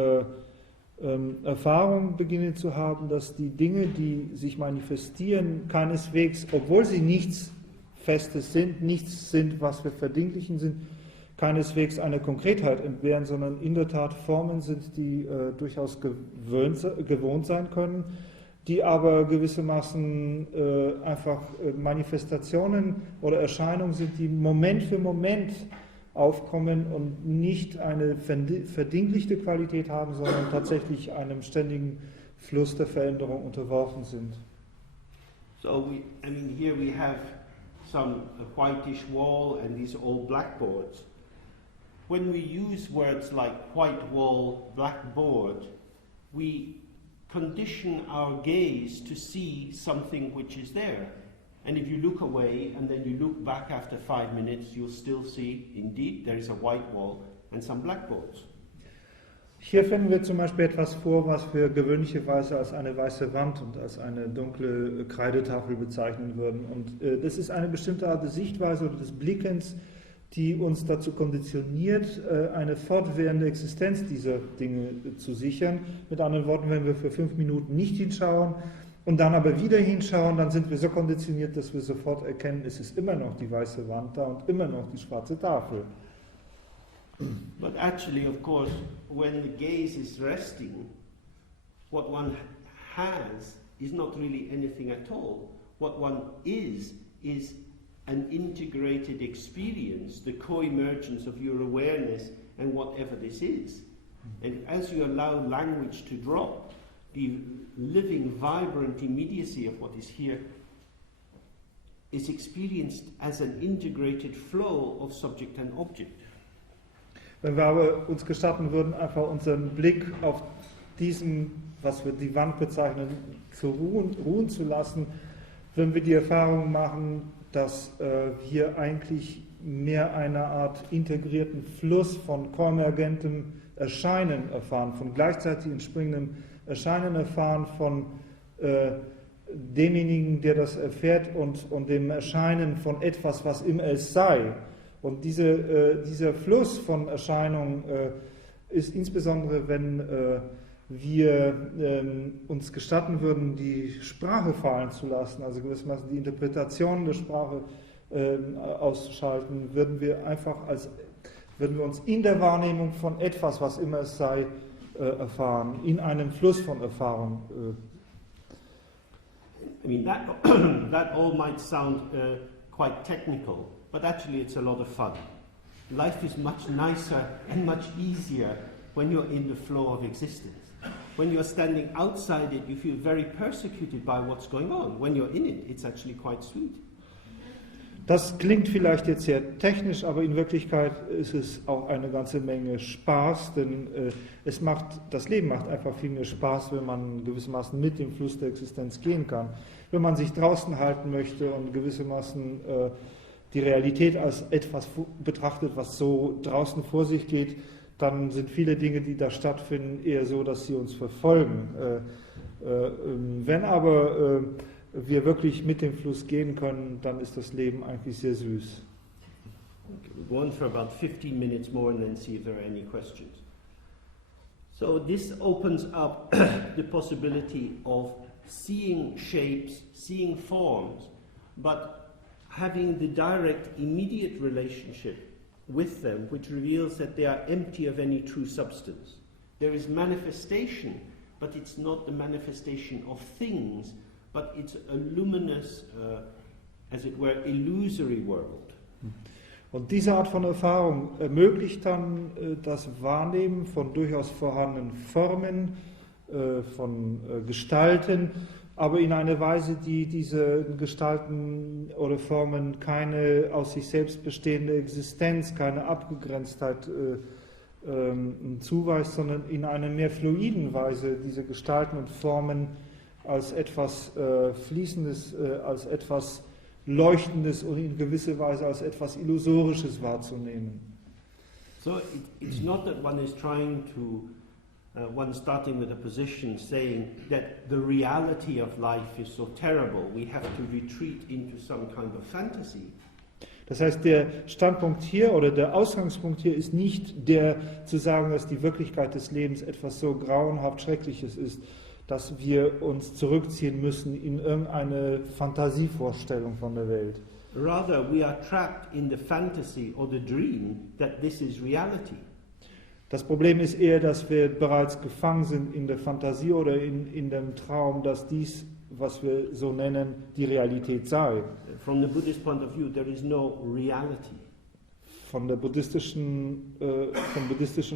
Erfahrung beginnen zu haben, dass die Dinge, die sich manifestieren, keineswegs, obwohl sie nichts Festes sind, nichts sind, was wir verdinglichen sind, keineswegs eine Konkretheit entbehren, sondern in der Tat Formen sind, die durchaus gewohnt sein können, die aber gewissermaßen einfach Manifestationen oder Erscheinungen sind, die Moment für Moment aufkommen und nicht eine verdinglichte Qualität haben, sondern tatsächlich einem ständigen Fluss der Veränderung unterworfen sind. So here we have some whitish wall and these old blackboards. when we use words like white wall, blackboard, we condition our gaze to see something which is there. And if you look away and then you look back after 5 minutes, you'll still see, indeed, there is a white wall and some blackboards. Hier finden wir zum Beispiel etwas vor, was wir gewöhnlicherweise als eine weiße Wand und als eine dunkle Kreidetafel bezeichnen würden. Und das ist eine bestimmte Art der Sichtweise oder des Blickens, die uns dazu konditioniert, eine fortwährende Existenz dieser Dinge zu sichern. Mit anderen Worten, wenn wir für 5 Minuten nicht hinschauen und dann aber wieder hinschauen, dann sind wir so konditioniert, dass wir sofort erkennen, es ist immer noch die weiße Wand da und immer noch die schwarze Tafel. But actually, of course, when the gaze is resting, what one has is not really anything at all. What one is an integrated experience, the co-emergence of your awareness and whatever this is. And as you allow language to drop, the living, vibrant immediacy of what is here is experienced as an integrated flow of subject and object. Wenn wir aber uns gestatten würden, einfach unseren Blick auf diesen, was wir die Wand bezeichnen, ruhen zu lassen, würden wir die Erfahrung machen, dass wir eigentlich mehr eine Art integrierten Fluss von koemergentem Erscheinen erfahren, von gleichzeitig entspringendem Erscheinen erfahren, von demjenigen, der das erfährt und dem Erscheinen von etwas, was immer es sei. Und dieser Fluss von Erscheinungen ist insbesondere, wenn wir uns gestatten würden, die Sprache fallen zu lassen, also gewissermaßen die Interpretation der Sprache auszuschalten, würden wir uns in der Wahrnehmung von etwas, was immer es sei, erfahren, in einem Fluss von Erfahrung. I mean, that all might sound quite technical. But actually it's a lot of fun. Life is much nicer and much easier when you're in the flow of existence. When you're standing outside it, you feel very persecuted by what's going on. When you're in it, it's actually quite sweet. Das klingt vielleicht jetzt sehr technisch, aber in Wirklichkeit ist es auch eine ganze Menge Spaß, denn das Leben macht einfach viel mehr Spaß, wenn man gewissermaßen mit dem Fluss der Existenz gehen kann. Wenn man sich draußen halten möchte und gewissermaßen die Realität als etwas betrachtet, was so draußen vor sich geht, dann sind viele Dinge, die da stattfinden, eher so, dass sie uns verfolgen. Wenn aber wir wirklich mit dem Fluss gehen können, dann ist das Leben eigentlich sehr süß. Okay, we'll go on for about 15 minutes more and then see if there are any questions. So this opens up the possibility of seeing shapes, seeing forms, but having the direct, immediate relationship with them, which reveals that they are empty of any true substance. There is manifestation, but it's not the manifestation of things, but it's a luminous, as it were, illusory world. Und diese Art von Erfahrung ermöglicht dann das Wahrnehmen von durchaus vorhandenen Formen, von Gestalten, aber in einer Weise, die diese Gestalten oder Formen keine aus sich selbst bestehende Existenz, keine Abgegrenztheit zuweist, sondern in einer mehr fluiden Weise diese Gestalten und Formen als etwas Fließendes, als etwas Leuchtendes und in gewisser Weise als etwas Illusorisches wahrzunehmen. So it's not that one is trying to one starting with a position saying that the reality of life is so terrible, we have to retreat into some kind of fantasy. Das heißt, der Standpunkt hier oder der Ausgangspunkt hier ist nicht der zu sagen, dass die Wirklichkeit des Lebens etwas so grauenhaft Schreckliches ist, dass wir uns zurückziehen müssen in irgendeine Fantasievorstellung von der Welt. Rather, we are trapped in the fantasy or the dream that this is reality. Das Problem ist eher, dass wir bereits gefangen sind in der Fantasie oder in dem Traum, dass dies, was wir so nennen, die Realität sei. From the Buddhist point of view, there is no reality. Vom buddhistischen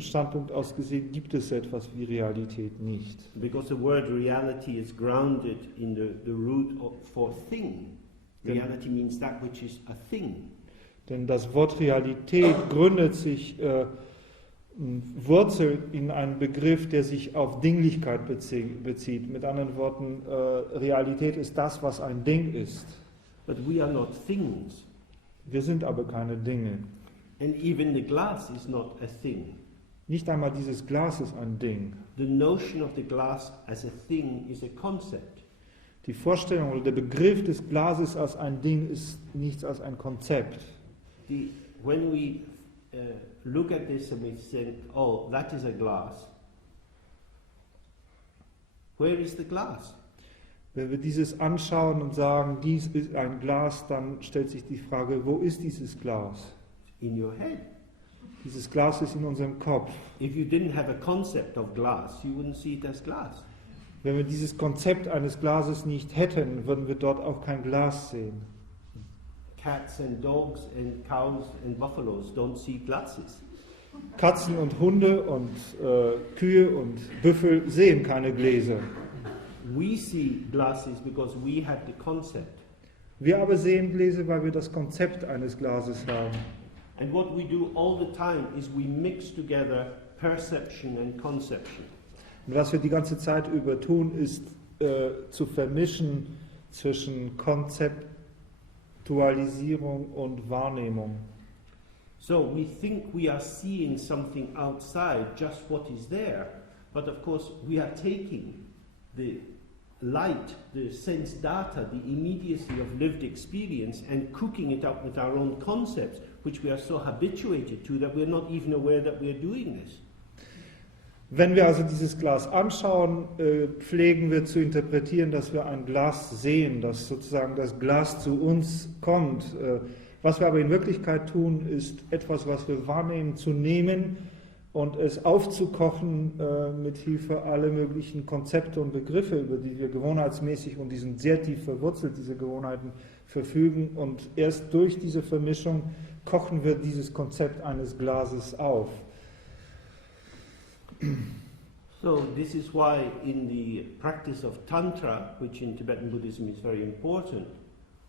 Standpunkt aus gesehen gibt es etwas wie Realität nicht. Because the word reality is grounded in the root for thing. Reality means that which is a thing. Denn das Wort Realität gründet sich, wurzelt in einen Begriff, der sich auf Dinglichkeit bezieht. Mit anderen Worten, Realität ist das, was ein Ding ist. But we are not things. Wir sind aber keine Dinge. And even the glass is not a thing. Nicht einmal dieses Glas ist ein Ding. The notion of the glass as a thing is a concept. Die Vorstellung oder der Begriff des Glases als ein Ding ist nichts als ein Konzept. When we look at this and we think, oh, that is a glass, where is the glass? Wenn wir dieses anschauen und sagen, dies ist ein Glas, dann stellt sich die Frage, wo ist dieses Glas? In your head. Dieses Glas ist in unserem Kopf. If you didn't have a concept of glass, you wouldn't see it as glass. Wenn wir dieses Konzept eines Glases nicht hätten, würden wir dort auch kein Glas sehen. Cats and dogs and cows and buffaloes don't see glasses. Katzen und Hunde und Kühe und Büffel sehen keine Gläser. We see glasses because we have the concept. Wir aber sehen Gläser, weil wir das Konzept eines Glases haben. And what we do all the time is we mix together perception and conception. Und was wir die ganze Zeit über tun, ist zu vermischen zwischen Konzeptualisierung und Wahrnehmung. So we think we are seeing something outside, just what is there, but of course we are taking the light, the sense data, the immediacy of lived experience and cooking it up with our own concepts, which we are so habituated to that we're not even aware that we're doing this. Wenn wir also dieses Glas anschauen, pflegen wir zu interpretieren, dass wir ein Glas sehen, dass sozusagen das Glas zu uns kommt. Was wir aber in Wirklichkeit tun, ist etwas, was wir wahrnehmen, zu nehmen und es aufzukochen mit Hilfe aller möglichen Konzepte und Begriffe, über die wir gewohnheitsmäßig und die sind sehr tief verwurzelt, diese Gewohnheiten, verfügen. Und erst durch diese Vermischung kochen wir dieses Konzept eines Glases auf. So this is why in the practice of Tantra, which in Tibetan Buddhism is very important,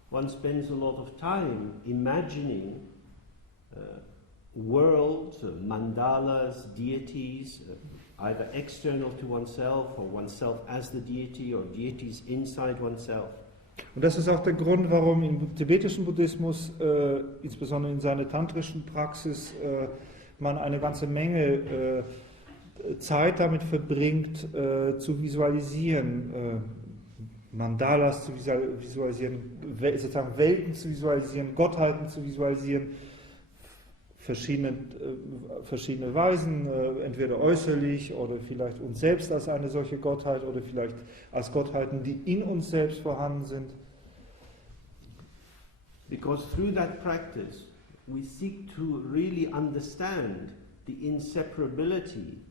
one spends a lot of time imagining worlds, mandalas, deities, either external to oneself or oneself as the deity or deities inside oneself. Und das ist auch der Grund, warum im tibetischen Buddhismus, insbesondere in seiner tantrischen Praxis, man eine ganze Menge Zeit damit verbringt, zu visualisieren, Mandalas zu visualisieren, sozusagen Welten zu visualisieren, Gottheiten zu visualisieren, verschiedene Weisen, entweder äußerlich oder vielleicht uns selbst als eine solche Gottheit oder vielleicht als Gottheiten, die in uns selbst vorhanden sind. Because through that practice we seek to really understand the inseparability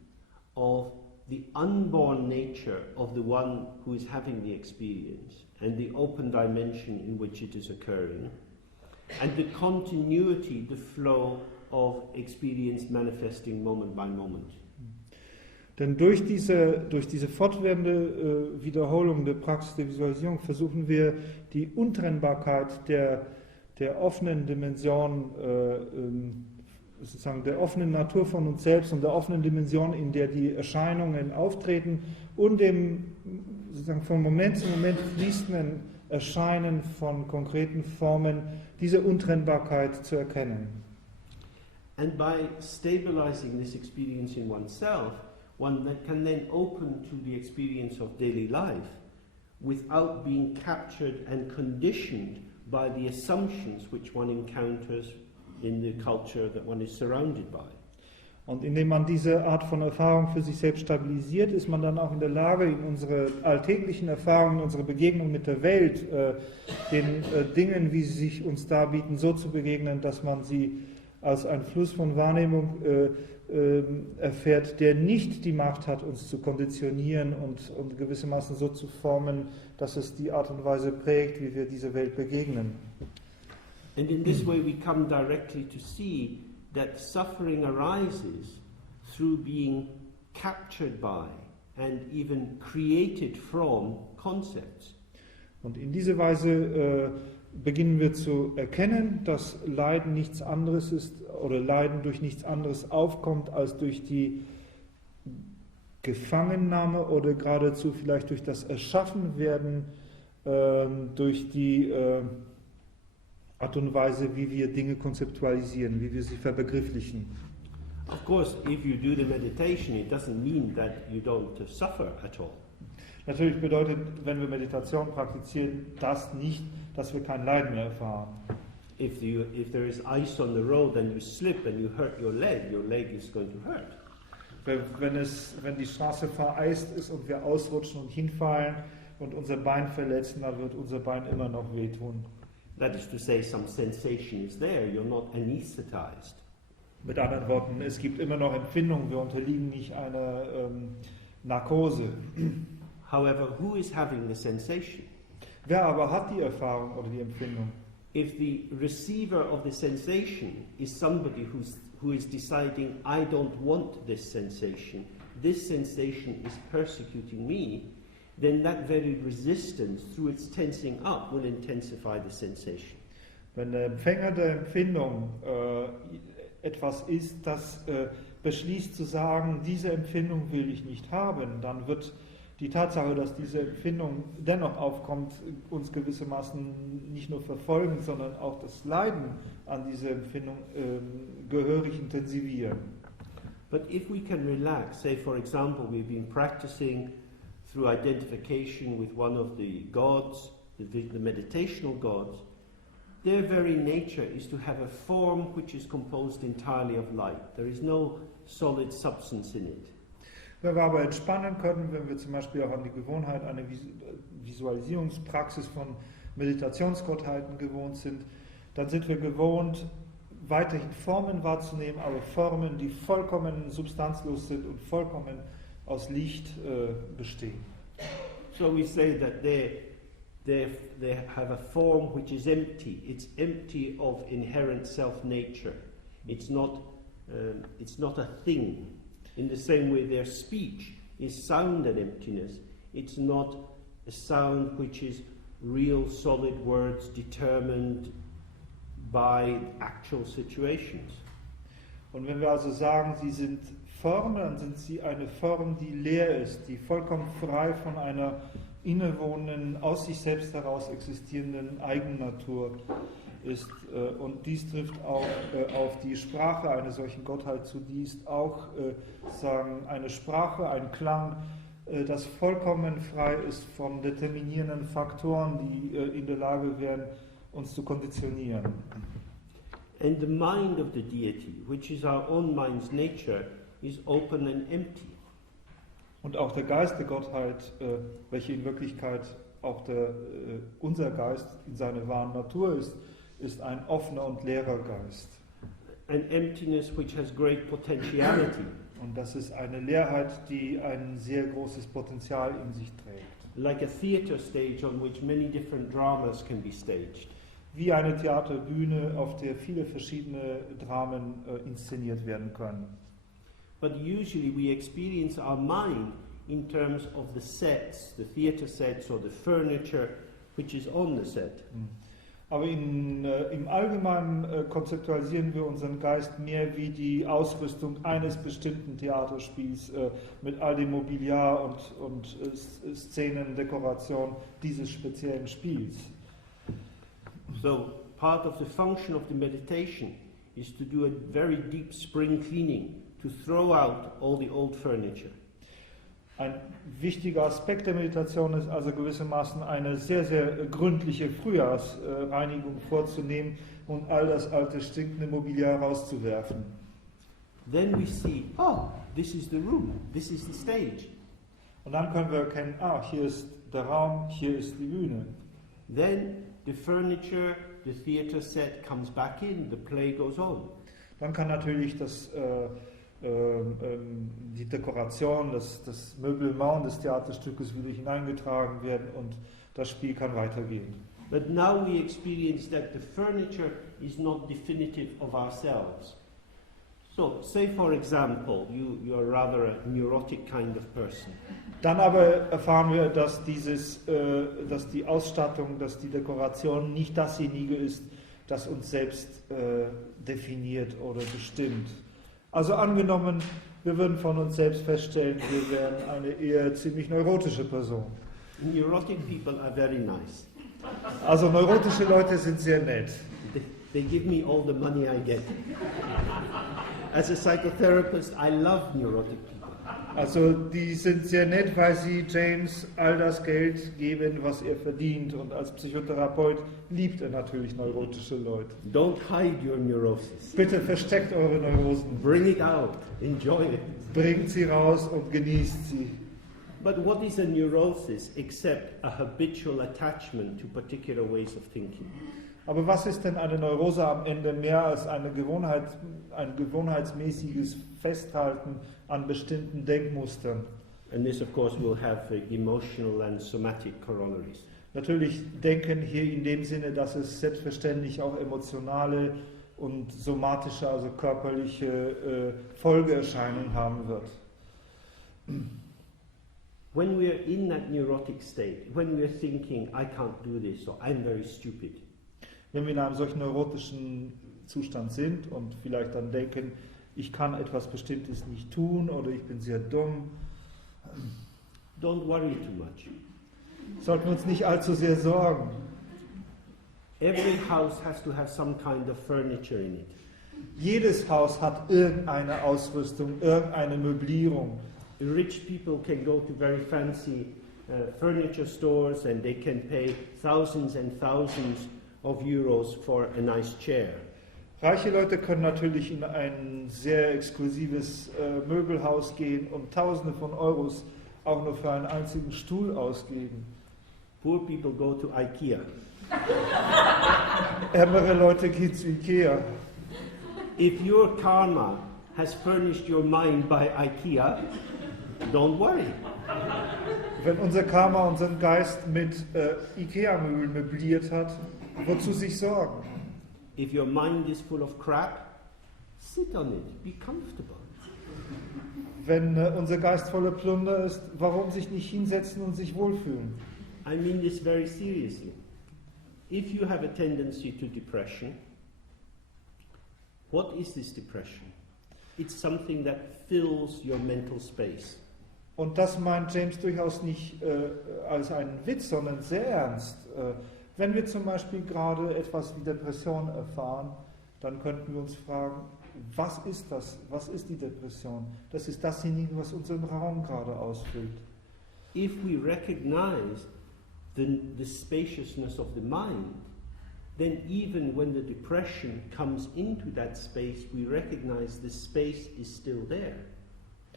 of the unborn nature of the one who is having the experience and the open dimension in which it is occurring and the continuity, the flow of experience manifesting moment by moment. Denn durch diese fortwährende Wiederholung der Praxis der Visualisierung versuchen wir die Untrennbarkeit der offenen Dimension, sozusagen der offenen Natur von uns selbst und der offenen Dimension, in der die Erscheinungen auftreten und dem sozusagen von Moment zu Moment fließenden Erscheinen von konkreten Formen, diese Untrennbarkeit zu erkennen. And by stabilizing this experience in oneself, one that can then open to the experience of daily life without being captured and conditioned by the assumptions which one encounters in the culture that one is surrounded by. Und indem man diese Art von Erfahrung für sich selbst stabilisiert, ist man dann auch in der Lage, in unsere alltäglichen Erfahrungen, unsere Begegnung mit der Welt, den Dingen, wie sie sich uns darbieten, so zu begegnen, dass man sie als einen Fluss von Wahrnehmung erfährt, der nicht die Macht hat, uns zu konditionieren und gewissermaßen so zu formen, dass es die Art und Weise prägt, wie wir dieser Welt begegnen. And in this way we come directly to see that suffering arises through being captured by and even created from concepts. Und in dieser Weise beginnen wir zu erkennen, dass Leiden nichts anderes ist oder Leiden durch nichts anderes aufkommt als durch die Gefangennahme oder geradezu vielleicht durch das Erschaffenwerden, durch die Art und Weise, wie wir Dinge konzeptualisieren, wie wir sie verbegrifflichen. Of course, if you do the meditation, it doesn't mean that you don't suffer at all. Natürlich bedeutet, wenn wir Meditation praktizieren, das nicht, dass wir kein Leiden mehr erfahren. If there is ice on the road and you slip and you hurt your leg is going to hurt. Wenn die Straße vereist ist und wir ausrutschen und hinfallen und unser Bein verletzen, dann wird unser Bein immer noch wehtun. That is to say, some sensation is there, you're not anesthetized. Mit anderen Worten, es gibt immer noch Empfindungen, wir unterliegen nicht einer Narkose. However, who is having the sensation? Wer aber hat die Erfahrung oder die Empfindung? If the receiver of the sensation is somebody who is deciding, I don't want this sensation is persecuting me, then that very resistance through its tensing up will intensify the sensation. Wenn der Empfänger der Empfindung etwas ist, das beschließt zu sagen, diese Empfindung will ich nicht haben, dann wird die Tatsache, dass diese Empfindung dennoch aufkommt, uns gewissermaßen nicht nur verfolgen, sondern auch das Leiden an dieser Empfindung gehörig intensivieren. But if we can relax, say for example we've been practicing through identification with one of the gods, the meditational gods, their very nature is to have a form which is composed entirely of light. There is no solid substance in it. Wenn wir aber entspannen können, wenn wir zum Beispiel auch an die Gewohnheit, eine Visualisierungspraxis von Meditationsgottheiten gewohnt sind, dann sind wir gewohnt, weiterhin Formen wahrzunehmen, aber Formen, die vollkommen substanzlos sind und vollkommen aus Licht bestehen. So we say that they have a form which is empty. It's empty of inherent self-nature. It's not a thing. In the same way their speech is sound and emptiness. It's not a sound which is real solid words determined by actual situations. Und wenn wir also sagen, sie sind Formen, dann sind sie eine Form, die leer ist, die vollkommen frei von einer innewohnenden, aus sich selbst heraus existierenden Eigennatur ist. Und dies trifft auch auf die Sprache einer solchen Gottheit zu, die ist auch sagen, eine Sprache, ein Klang, das vollkommen frei ist von determinierenden Faktoren, die in der Lage wären, uns zu konditionieren. And the mind of the deity, which is our own mind's nature, is open and empty. Und auch der Geist der Gottheit, welche in Wirklichkeit auch unser Geist in seiner wahren Natur ist ein offener und leerer Geist. An emptiness which has great potentiality. Und das ist eine Leerheit, die ein sehr großes Potenzial in sich trägt. Like a theatre stage on which many different dramas can be staged. Wie eine Theaterbühne, auf der viele verschiedene Dramen inszeniert werden können. But usually we experience our mind in terms of the sets, the theatre sets or the furniture which is on the set. Aber im Allgemeinen konzeptualisieren wir unseren Geist mehr wie die Ausrüstung eines bestimmten Theaterspiels mit all dem Mobiliar und Szenen, Dekoration dieses speziellen Spiels. So part of the function of the meditation is to do a very deep spring cleaning, to throw out all the old furniture. Ein wichtiger Aspekt der Meditation ist also gewissermaßen eine sehr, sehr gründliche Frühjahrsreinigung vorzunehmen und all das alte stinkende Mobiliar rauszuwerfen. Then we see, oh, this is the room, this is the stage. Und dann können wir erkennen, hier ist der Raum, hier ist die Bühne. Then the furniture, the theatre set comes back in, the play goes on. Dann kann natürlich die Dekoration, das Möblement des Theaterstückes wieder hineingetragen werden und das Spiel kann weitergehen. But now we experience that the furniture is not definitive of ourselves. So, say for example, you are rather a neurotic kind of person. Dann aber erfahren wir, dass dass die Ausstattung, dass die Dekoration nicht dasjenige ist, das uns selbst definiert oder bestimmt. Also angenommen, wir würden von uns selbst feststellen, wir wären eine eher ziemlich neurotische Person. Neurotic people are very nice. Also neurotische Leute sind sehr nett. They give me all the money I get. As a psychotherapist, I love neurotic people. Also die sind sehr nett, weil sie James all das Geld geben, was er verdient. Und als Psychotherapeut liebt er natürlich neurotische Leute. Don't hide your neurosis. Bitte versteckt eure Neurosen. Bring it out. Enjoy it. Bringt sie raus und genießt sie. But what is a neurosis except a habitual attachment to particular ways of thinking? Aber was ist denn eine Neurose am Ende mehr als ein gewohnheitsmäßiges Festhalten an bestimmten Denkmustern? And this, of course, will have emotional and somatic corollaries. Natürlich denken hier in dem Sinne, dass es selbstverständlich auch emotionale und somatische, also körperliche Folgeerscheinungen haben wird. When we are in that neurotic state, when we are thinking, I can't do this, or I'm very stupid, Wenn wir in einem solchen neurotischen Zustand sind und vielleicht dann denken, ich kann etwas Bestimmtes nicht tun oder ich bin sehr dumm, don't worry too much. sollten wir uns nicht allzu sehr sorgen. Every house has to have some kind of furniture in it. Jedes Haus hat irgendeine Ausrüstung, irgendeine Möblierung. Rich people can go to very fancy furniture stores and they can pay thousands and thousands of euros for a nice chair. Reiche Leute können natürlich in ein sehr exklusives Möbelhaus gehen und Tausende von Euros auch nur für einen einzigen Stuhl ausgeben. Poor people go to IKEA. Ärmere Leute gehen zu Ikea. If your karma has furnished your mind by IKEA, don't worry. Wenn unser Karma unseren Geist mit Ikea-Möbeln möbliert hat, wozu sich sorgen? If your mind is full of crap, sit on it, be comfortable. Wenn unser Geist voller Plunder ist, warum sich nicht hinsetzen und sich wohlfühlen? I mean this very seriously. If you have a tendency to depression, what is this depression? It's something that fills your mental space. Und das meint James durchaus nicht als einen Witz, sondern sehr ernst. Wenn wir zum Beispiel gerade etwas wie Depression erfahren, dann könnten wir uns fragen, was ist das? Was ist die Depression? Das ist dasjenige, was unseren Raum gerade ausfüllt. If we recognize the spaciousness of the mind, then even when the depression comes into that space, we recognize the space is still there.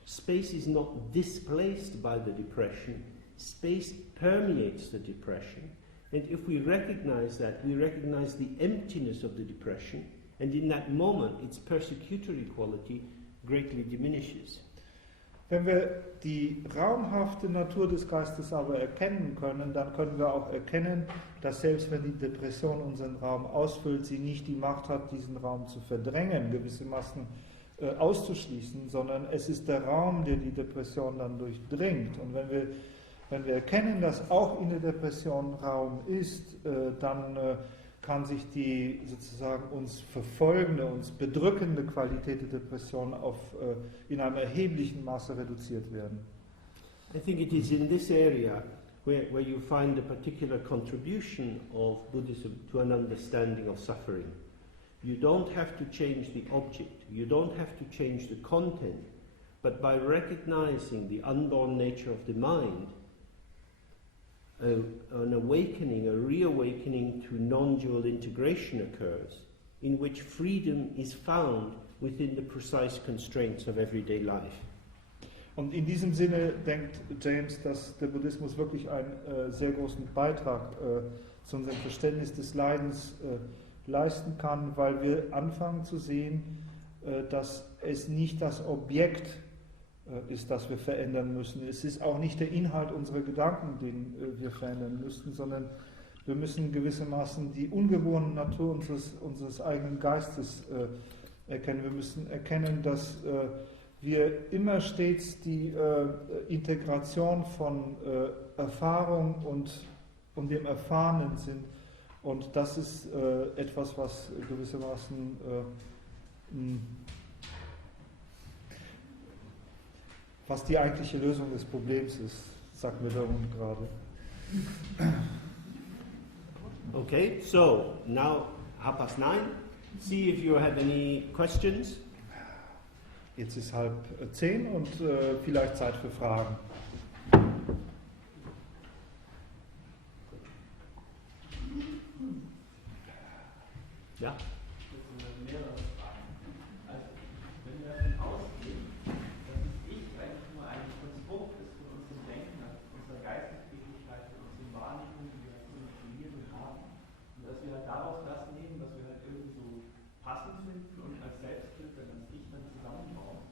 Space is not displaced by the depression. Space permeates the depression. And if we recognize that, we recognize the emptiness of the depression, and in that moment, its persecutory quality greatly diminishes. Wenn wir die raumhafte Natur des Geistes aber erkennen können, dann können wir auch erkennen, dass selbst wenn die Depression unseren Raum ausfüllt, sie nicht die Macht hat, diesen Raum zu verdrängen, gewissermaßen auszuschließen, sondern es ist der Raum, der die Depression dann durchdringt. Und wenn wir erkennen, dass auch in der Depression Raum ist, dann kann sich die sozusagen uns verfolgende, uns bedrückende Qualität der Depression in einem erheblichen Maße reduziert werden. I think it is in this area where you find a particular contribution of Buddhism to an understanding of suffering. You don't have to change the object, you don't have to change the content, but by recognizing the unborn nature of the mind, an awakening, a reawakening to non-dual integration occurs, in which freedom is found within the precise constraints of everyday life. Und in diesem Sinne denkt James, dass der Buddhismus wirklich einen sehr großen Beitrag zu unserem Verständnis des Leidens leisten kann, weil wir anfangen zu sehen, dass es nicht das Objekt ist, das wir verändern müssen. Es ist auch nicht der Inhalt unserer Gedanken, den wir verändern müssten, sondern wir müssen gewissermaßen die ungeborene Natur unseres eigenen Geistes erkennen. Wir müssen erkennen, dass wir immer stets die Integration von Erfahrung und dem Erfahrenen sind. Und das ist etwas, was gewissermaßen was die eigentliche Lösung des Problems ist, sagt mir darum gerade. Okay, so now 9:30. See if you have any questions. Jetzt ist 9:30 und vielleicht Zeit für Fragen. Ja? Mehrere Fragen. Also, wenn wir davon ausgehen, dass das Ich eigentlich nur ein Konstrukt ist von unserem Denken, also unserer Geistestätigkeit, von unseren Wahrnehmungen, die wir halt so definieren und haben, und dass wir halt daraus das nehmen, was wir halt irgendwie so passend finden und als Selbstbild, wenn das Ich dann zusammenbauen.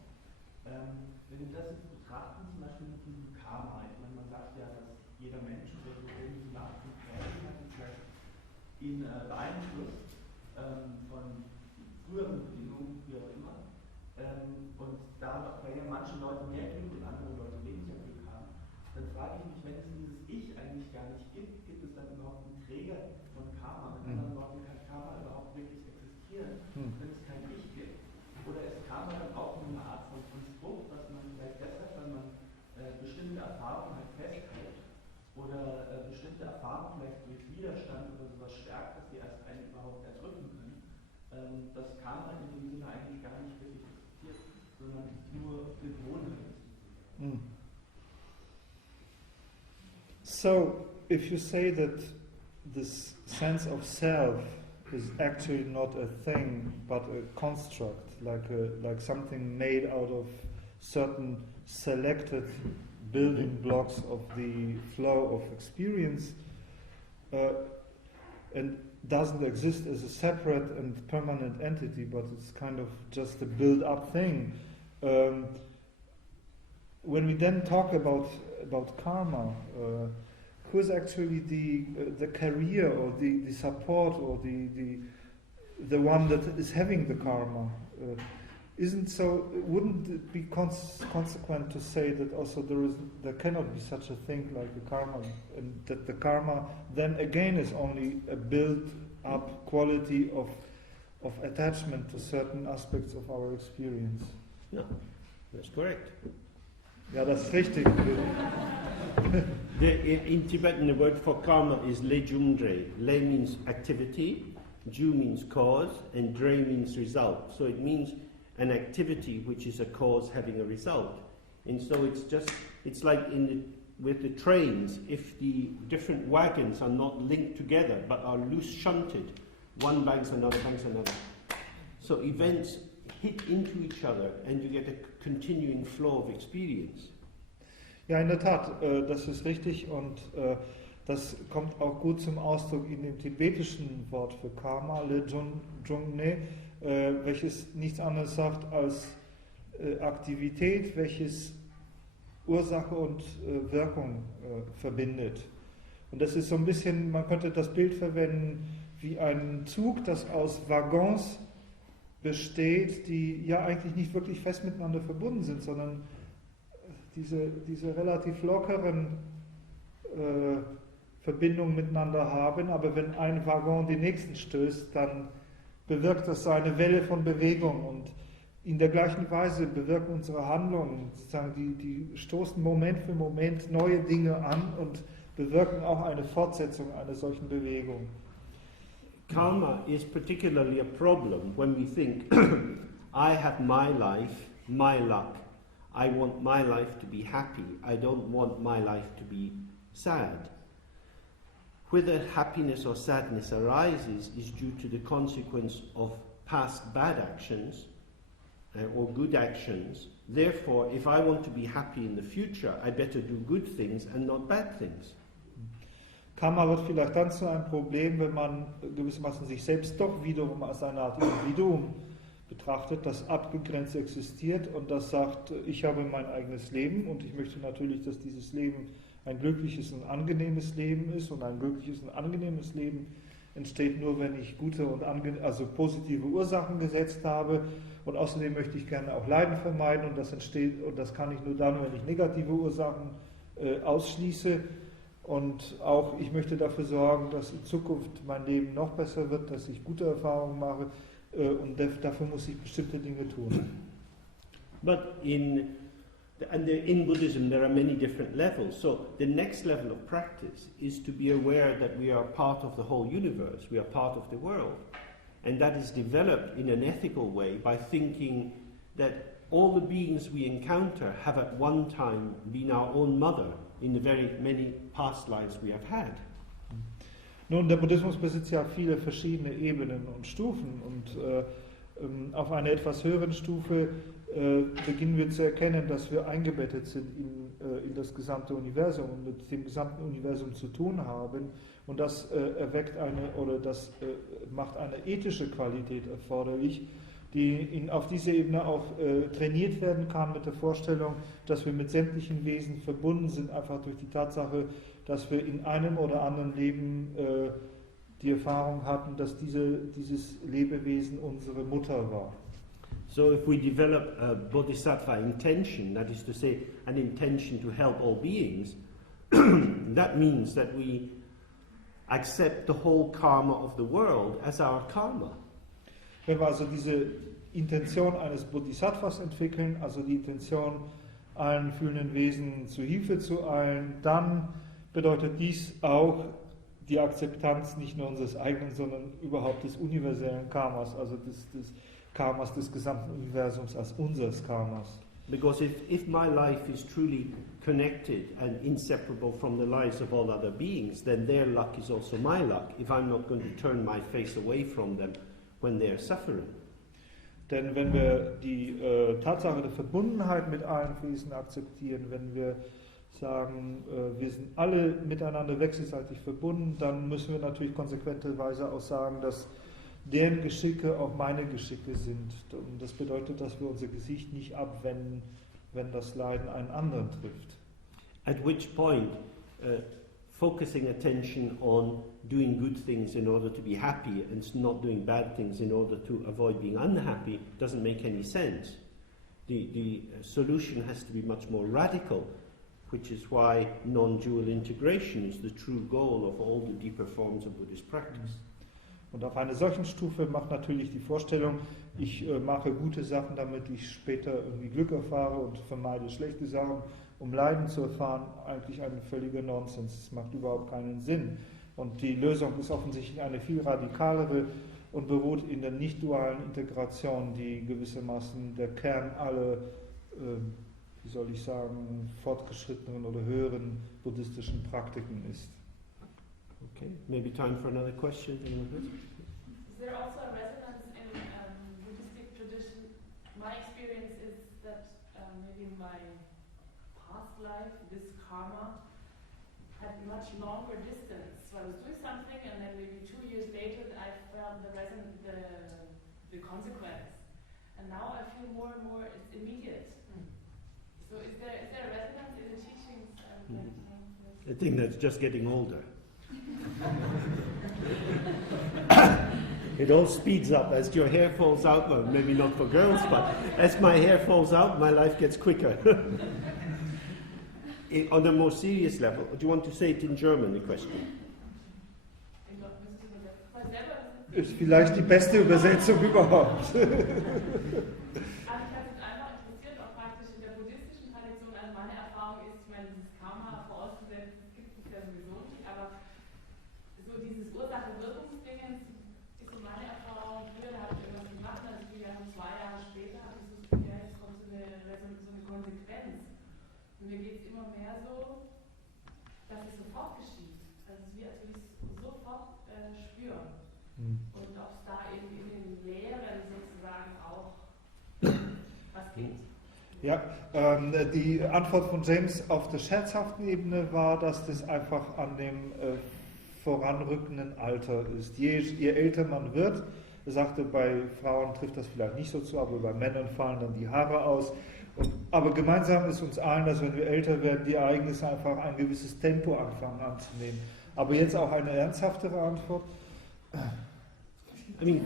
Wenn wir das jetzt betrachten, zum Beispiel mit diesem Karma, ich meine, man sagt ja, dass jeder Mensch so irgendwie so eine Art von Prägung hat, die vielleicht ihn beeinflusst. Von früheren Bedingungen, wie auch immer, und da bei manchen Leuten mehr Glück und andere Leute weniger Glück haben, dann frage ich mich, wenn es dieses Ich eigentlich gar nicht gibt, gibt es dann überhaupt einen Träger von Karma? Mit anderen Worten, kann Karma überhaupt wirklich existieren, wenn es kein Ich gibt? Oder ist Karma dann auch nur eine Art von Konstrukt, was man vielleicht deshalb, wenn man bestimmte Erfahrungen halt festhält oder bestimmte Erfahrungen vielleicht durch Widerstand oder sowas stärkt, dass die erst einen überhaupt erdrücken können, dass Karma in dem Sinne eigentlich gar nicht wirklich existiert, sondern nur Gewohnheit ist. So, if you say that this sense of self is actually not a thing, but a construct, like something made out of certain selected building blocks of the flow of experience, and doesn't exist as a separate and permanent entity, but it's kind of just a build-up thing. When we then talk about karma, who is actually the carrier or the support or the one that is having the karma? Wouldn't it be consequent to say that also there cannot be such a thing like a karma, and that the karma then again is only a built-up quality of attachment to certain aspects of our experience? No, that's correct. Ja, das ist richtig. In Tibetan, the word for karma is lejumdre. Le means activity, ju means cause, and dre means result. So it means an activity which is a cause having a result. And so it's like with the trains, if the different wagons are not linked together but are loose shunted, one banks another, so events hit into each other and you get a continuing flow of experience. Ja, in der Tat, das ist richtig, und das kommt auch gut zum Ausdruck in dem tibetischen Wort für Karma, le jungne, welches nichts anderes sagt als Aktivität, welches Ursache und Wirkung verbindet. Und das ist so ein bisschen, man könnte das Bild verwenden wie ein Zug, das aus Waggons besteht, die ja eigentlich nicht wirklich fest miteinander verbunden sind, sondern diese relativ lockeren Verbindungen miteinander haben, aber wenn ein Waggon den nächsten stößt, dann bewirkt das so eine Welle von Bewegung, und in der gleichen Weise bewirken unsere Handlungen, sozusagen die stoßen Moment für Moment neue Dinge an und bewirken auch eine Fortsetzung einer solchen Bewegung. Karma is particularly a problem when we think, I have my life, my luck. I want my life to be happy. I don't want my life to be sad. Whether happiness or sadness arises is due to the consequence of past bad actions or good actions. Therefore, if I want to be happy in the future, I better do good things and not bad things. Karma wird vielleicht dann zu einem Problem, wenn man gewissermaßen sich selbst doch wiederum als eine Art Individuum betrachtet, das abgegrenzt existiert und das sagt, ich habe mein eigenes Leben und ich möchte natürlich, dass dieses Leben ein glückliches und angenehmes Leben ist, und ein glückliches und angenehmes Leben entsteht nur, wenn ich gute und also positive Ursachen gesetzt habe. Und außerdem möchte ich gerne auch Leiden vermeiden und das kann ich nur dann, wenn ich negative Ursachen ausschließe. Und auch ich möchte dafür sorgen, dass in Zukunft mein Leben noch besser wird, dass ich gute Erfahrungen mache und dafür muss ich bestimmte Dinge tun. But in Buddhism there are many different levels. So the next level of practice is to be aware that we are part of the whole universe, we are part of the world. And that is developed in an ethical way by thinking that all the beings we encounter have at one time been our own mother in the very many past lives we have had. Nun, der Buddhismus besitzt ja viele verschiedene Ebenen und Stufen und auf einer etwas höheren Stufe beginnen wir zu erkennen, dass wir eingebettet sind in das gesamte Universum und mit dem gesamten Universum zu tun haben. Und das macht eine ethische Qualität erforderlich, die auf dieser Ebene auch trainiert werden kann mit der Vorstellung, dass wir mit sämtlichen Wesen verbunden sind, einfach durch die Tatsache, dass wir in einem oder anderen Leben die Erfahrung hatten, dass dieses Lebewesen unsere Mutter war. So if we develop a bodhisattva intention, that is to say, an intention to help all beings, that means that we accept the whole karma of the world as our karma. Wenn wir also diese Intention eines Bodhisattvas entwickeln, also die Intention, allen fühlenden Wesen zu Hilfe zu eilen, dann bedeutet dies auch die Akzeptanz nicht nur unseres eigenen, sondern überhaupt des universellen Karmas, also des Karmas des gesamten Universums als unseres Karmas. Because if my life is truly connected and inseparable from the lives of all other beings, then their luck is also my luck, if I'm not going to turn my face away from them when they are suffering. Denn wenn wir die Tatsache der Verbundenheit mit allen Wesen akzeptieren, wenn wir sagen, wir sind alle miteinander wechselseitig verbunden, dann müssen wir natürlich konsequenterweise auch sagen, dass deren Geschicke auch meine Geschicke sind. Und das bedeutet, dass wir unser Gesicht nicht abwenden, wenn das Leiden einen anderen trifft. At which point, focusing attention on doing good things in order to be happy and not doing bad things in order to avoid being unhappy doesn't make any sense. The solution has to be much more radical, which is why non-dual integration is the true goal of all the deeper forms of Buddhist practice. Und auf einer solchen Stufe macht natürlich die Vorstellung, ich mache gute Sachen, damit ich später irgendwie Glück erfahre und vermeide schlechte Sachen, um Leiden zu erfahren, eigentlich ein völliger Nonsens. Es macht überhaupt keinen Sinn. Und die Lösung ist offensichtlich eine viel radikalere und beruht in der nicht-dualen Integration, die gewissermaßen der Kern aller, wie soll ich sagen, fortgeschrittenen oder höheren buddhistischen Praktiken ist. Okay, maybe time for another question. Is there also a resonance in Buddhistic tradition? My experience is that maybe in my past life, this karma had much longer distance. So I was doing something, and then maybe 2 years later, I felt the consequence. And now I feel more and more it's immediate. So is there a resonance in the teachings? I think that's just getting older. It all speeds up as your hair falls out. Well, maybe not for girls, but as my hair falls out, my life gets quicker. On a more serious level, do you want to say it in German, the question? Ist vielleicht die beste Übersetzung überhaupt. Mir geht es immer mehr so, dass es sofort geschieht. Also es ist wie, als würde ich es sofort spüren. Und ob es da eben in den Lehren sozusagen auch was gibt. Ja, die Antwort von James auf der scherzhaften Ebene war, dass das einfach an dem voranrückenden Alter ist. Je älter man wird, er sagte, bei Frauen trifft das vielleicht nicht so zu, aber bei Männern fallen dann die Haare aus. Aber gemeinsam ist uns allen, dass wenn wir älter werden, die Ereignisse einfach ein gewisses Tempo anfangen anzunehmen. Aber jetzt auch eine ernsthaftere Antwort. I mean,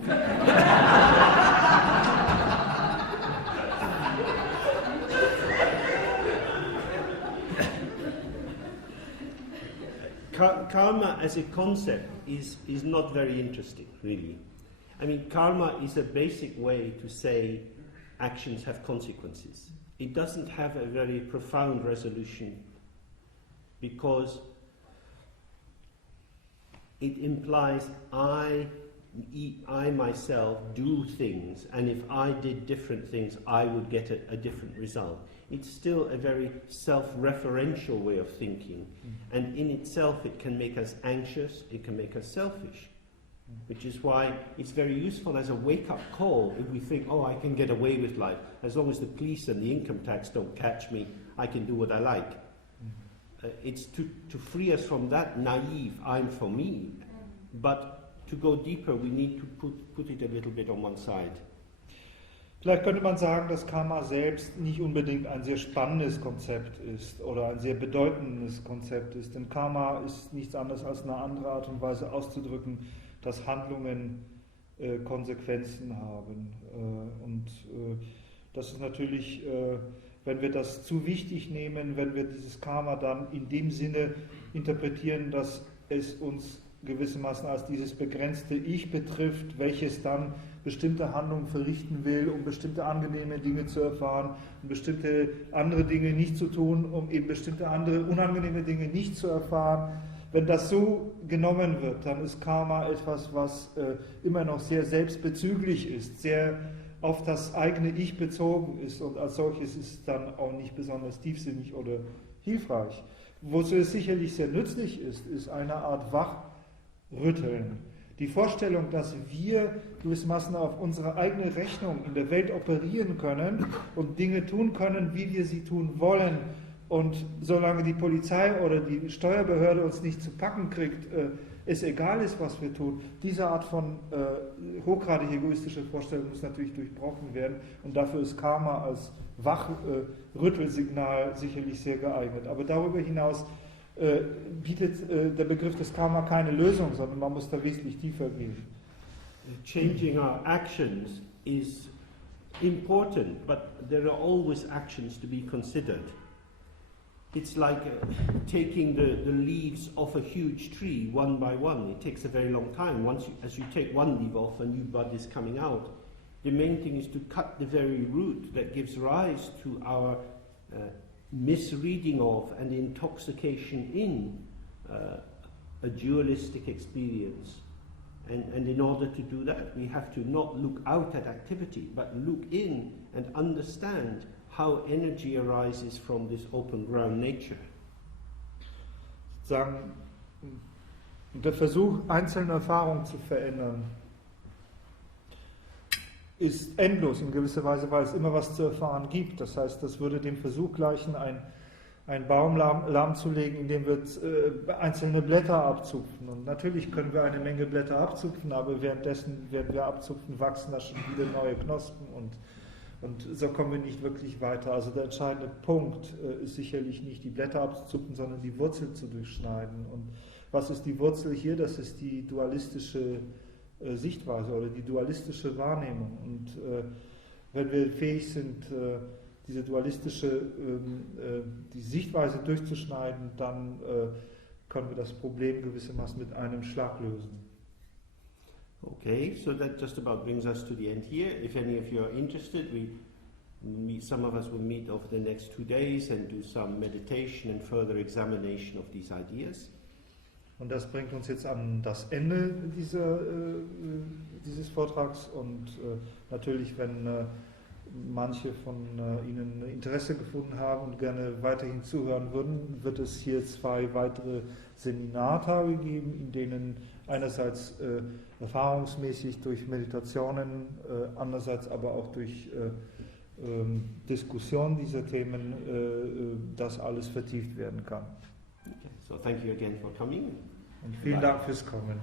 karma as a concept is not very interesting, really. I mean, karma is a basic way to say actions have consequences. It doesn't have a very profound resolution because it implies I myself do things, and if I did different things, I would get a different result. It's still a very self-referential way of thinking, and in itself it can make us anxious, it can make us selfish, which is why it's very useful as a wake-up call if we think, oh, I can get away with life. As long as the police and the income tax don't catch me, I can do what I like. It's to free us from that naive, I'm for me, but to go deeper, we need to put it a little bit on one side. Vielleicht könnte man sagen, dass Karma selbst nicht unbedingt ein sehr spannendes Konzept ist oder ein sehr bedeutendes Konzept ist, denn Karma ist nichts anderes als eine andere Art und Weise auszudrücken, dass Handlungen Konsequenzen haben. Das ist natürlich, wenn wir das zu wichtig nehmen, wenn wir dieses Karma dann in dem Sinne interpretieren, dass es uns gewissermaßen als dieses begrenzte Ich betrifft, welches dann bestimmte Handlungen verrichten will, um bestimmte angenehme Dinge zu erfahren, um bestimmte andere Dinge nicht zu tun, um eben bestimmte andere unangenehme Dinge nicht zu erfahren. Wenn das so genommen wird, dann ist Karma etwas, was immer noch sehr selbstbezüglich ist, sehr auf das eigene Ich bezogen ist, und als solches ist es dann auch nicht besonders tiefsinnig oder hilfreich. Wozu es sicherlich sehr nützlich ist, ist eine Art Wachrütteln. Die Vorstellung, dass wir gewissermaßen auf unsere eigene Rechnung in der Welt operieren können und Dinge tun können, wie wir sie tun wollen, und solange die Polizei oder die Steuerbehörde uns nicht zu packen kriegt, es egal ist, was wir tun, diese Art von hochgradig egoistischer Vorstellung muss natürlich durchbrochen werden, und dafür ist Karma als Wachrüttelsignal sicherlich sehr geeignet. Aber darüber hinaus bietet der Begriff des Karma keine Lösung, sondern man muss da wesentlich tiefer gehen. Changing our actions is important, but there are always actions to be considered. It's like taking the leaves off a huge tree one by one. It takes a very long time. As you take one leaf off, a new bud is coming out. The main thing is to cut the very root that gives rise to our misreading of and intoxication in a dualistic experience. And in order to do that, we have to not look out at activity, but look in and understand how energy arises from this open ground nature. Sagen, der Versuch, einzelne Erfahrungen zu verändern, ist endlos in gewisser Weise, weil es immer was zu erfahren gibt. Das heißt, das würde dem Versuch gleichen, einen Baum lahmzulegen, indem wir einzelne Blätter abzupfen. Und natürlich können wir eine Menge Blätter abzupfen, aber währenddessen, während wir abzupfen, wachsen da schon wieder neue Knospen, und so kommen wir nicht wirklich weiter. Also der entscheidende Punkt ist sicherlich nicht die Blätter abzuzupfen, sondern die Wurzel zu durchschneiden. Und was ist die Wurzel hier? Das ist die dualistische Sichtweise oder die dualistische Wahrnehmung. Und wenn wir fähig sind, diese dualistische die Sichtweise durchzuschneiden, dann können wir das Problem gewissermaßen mit einem Schlag lösen. Okay, so that just about brings us to the end here. If any of you are interested, some of us will meet over the next 2 days and do some meditation and further examination of these ideas. Und das bringt uns jetzt an das Ende dieses Vortrags, und natürlich, wenn manche von Ihnen Interesse gefunden haben und gerne weiterhin zuhören würden, wird es hier 2 weitere Seminartage geben, in denen einerseits erfahrungsmäßig durch Meditationen, andererseits aber auch durch Diskussion dieser Themen das alles vertieft werden kann. Okay. So thank you again for coming. Und vielen Dank fürs Kommen.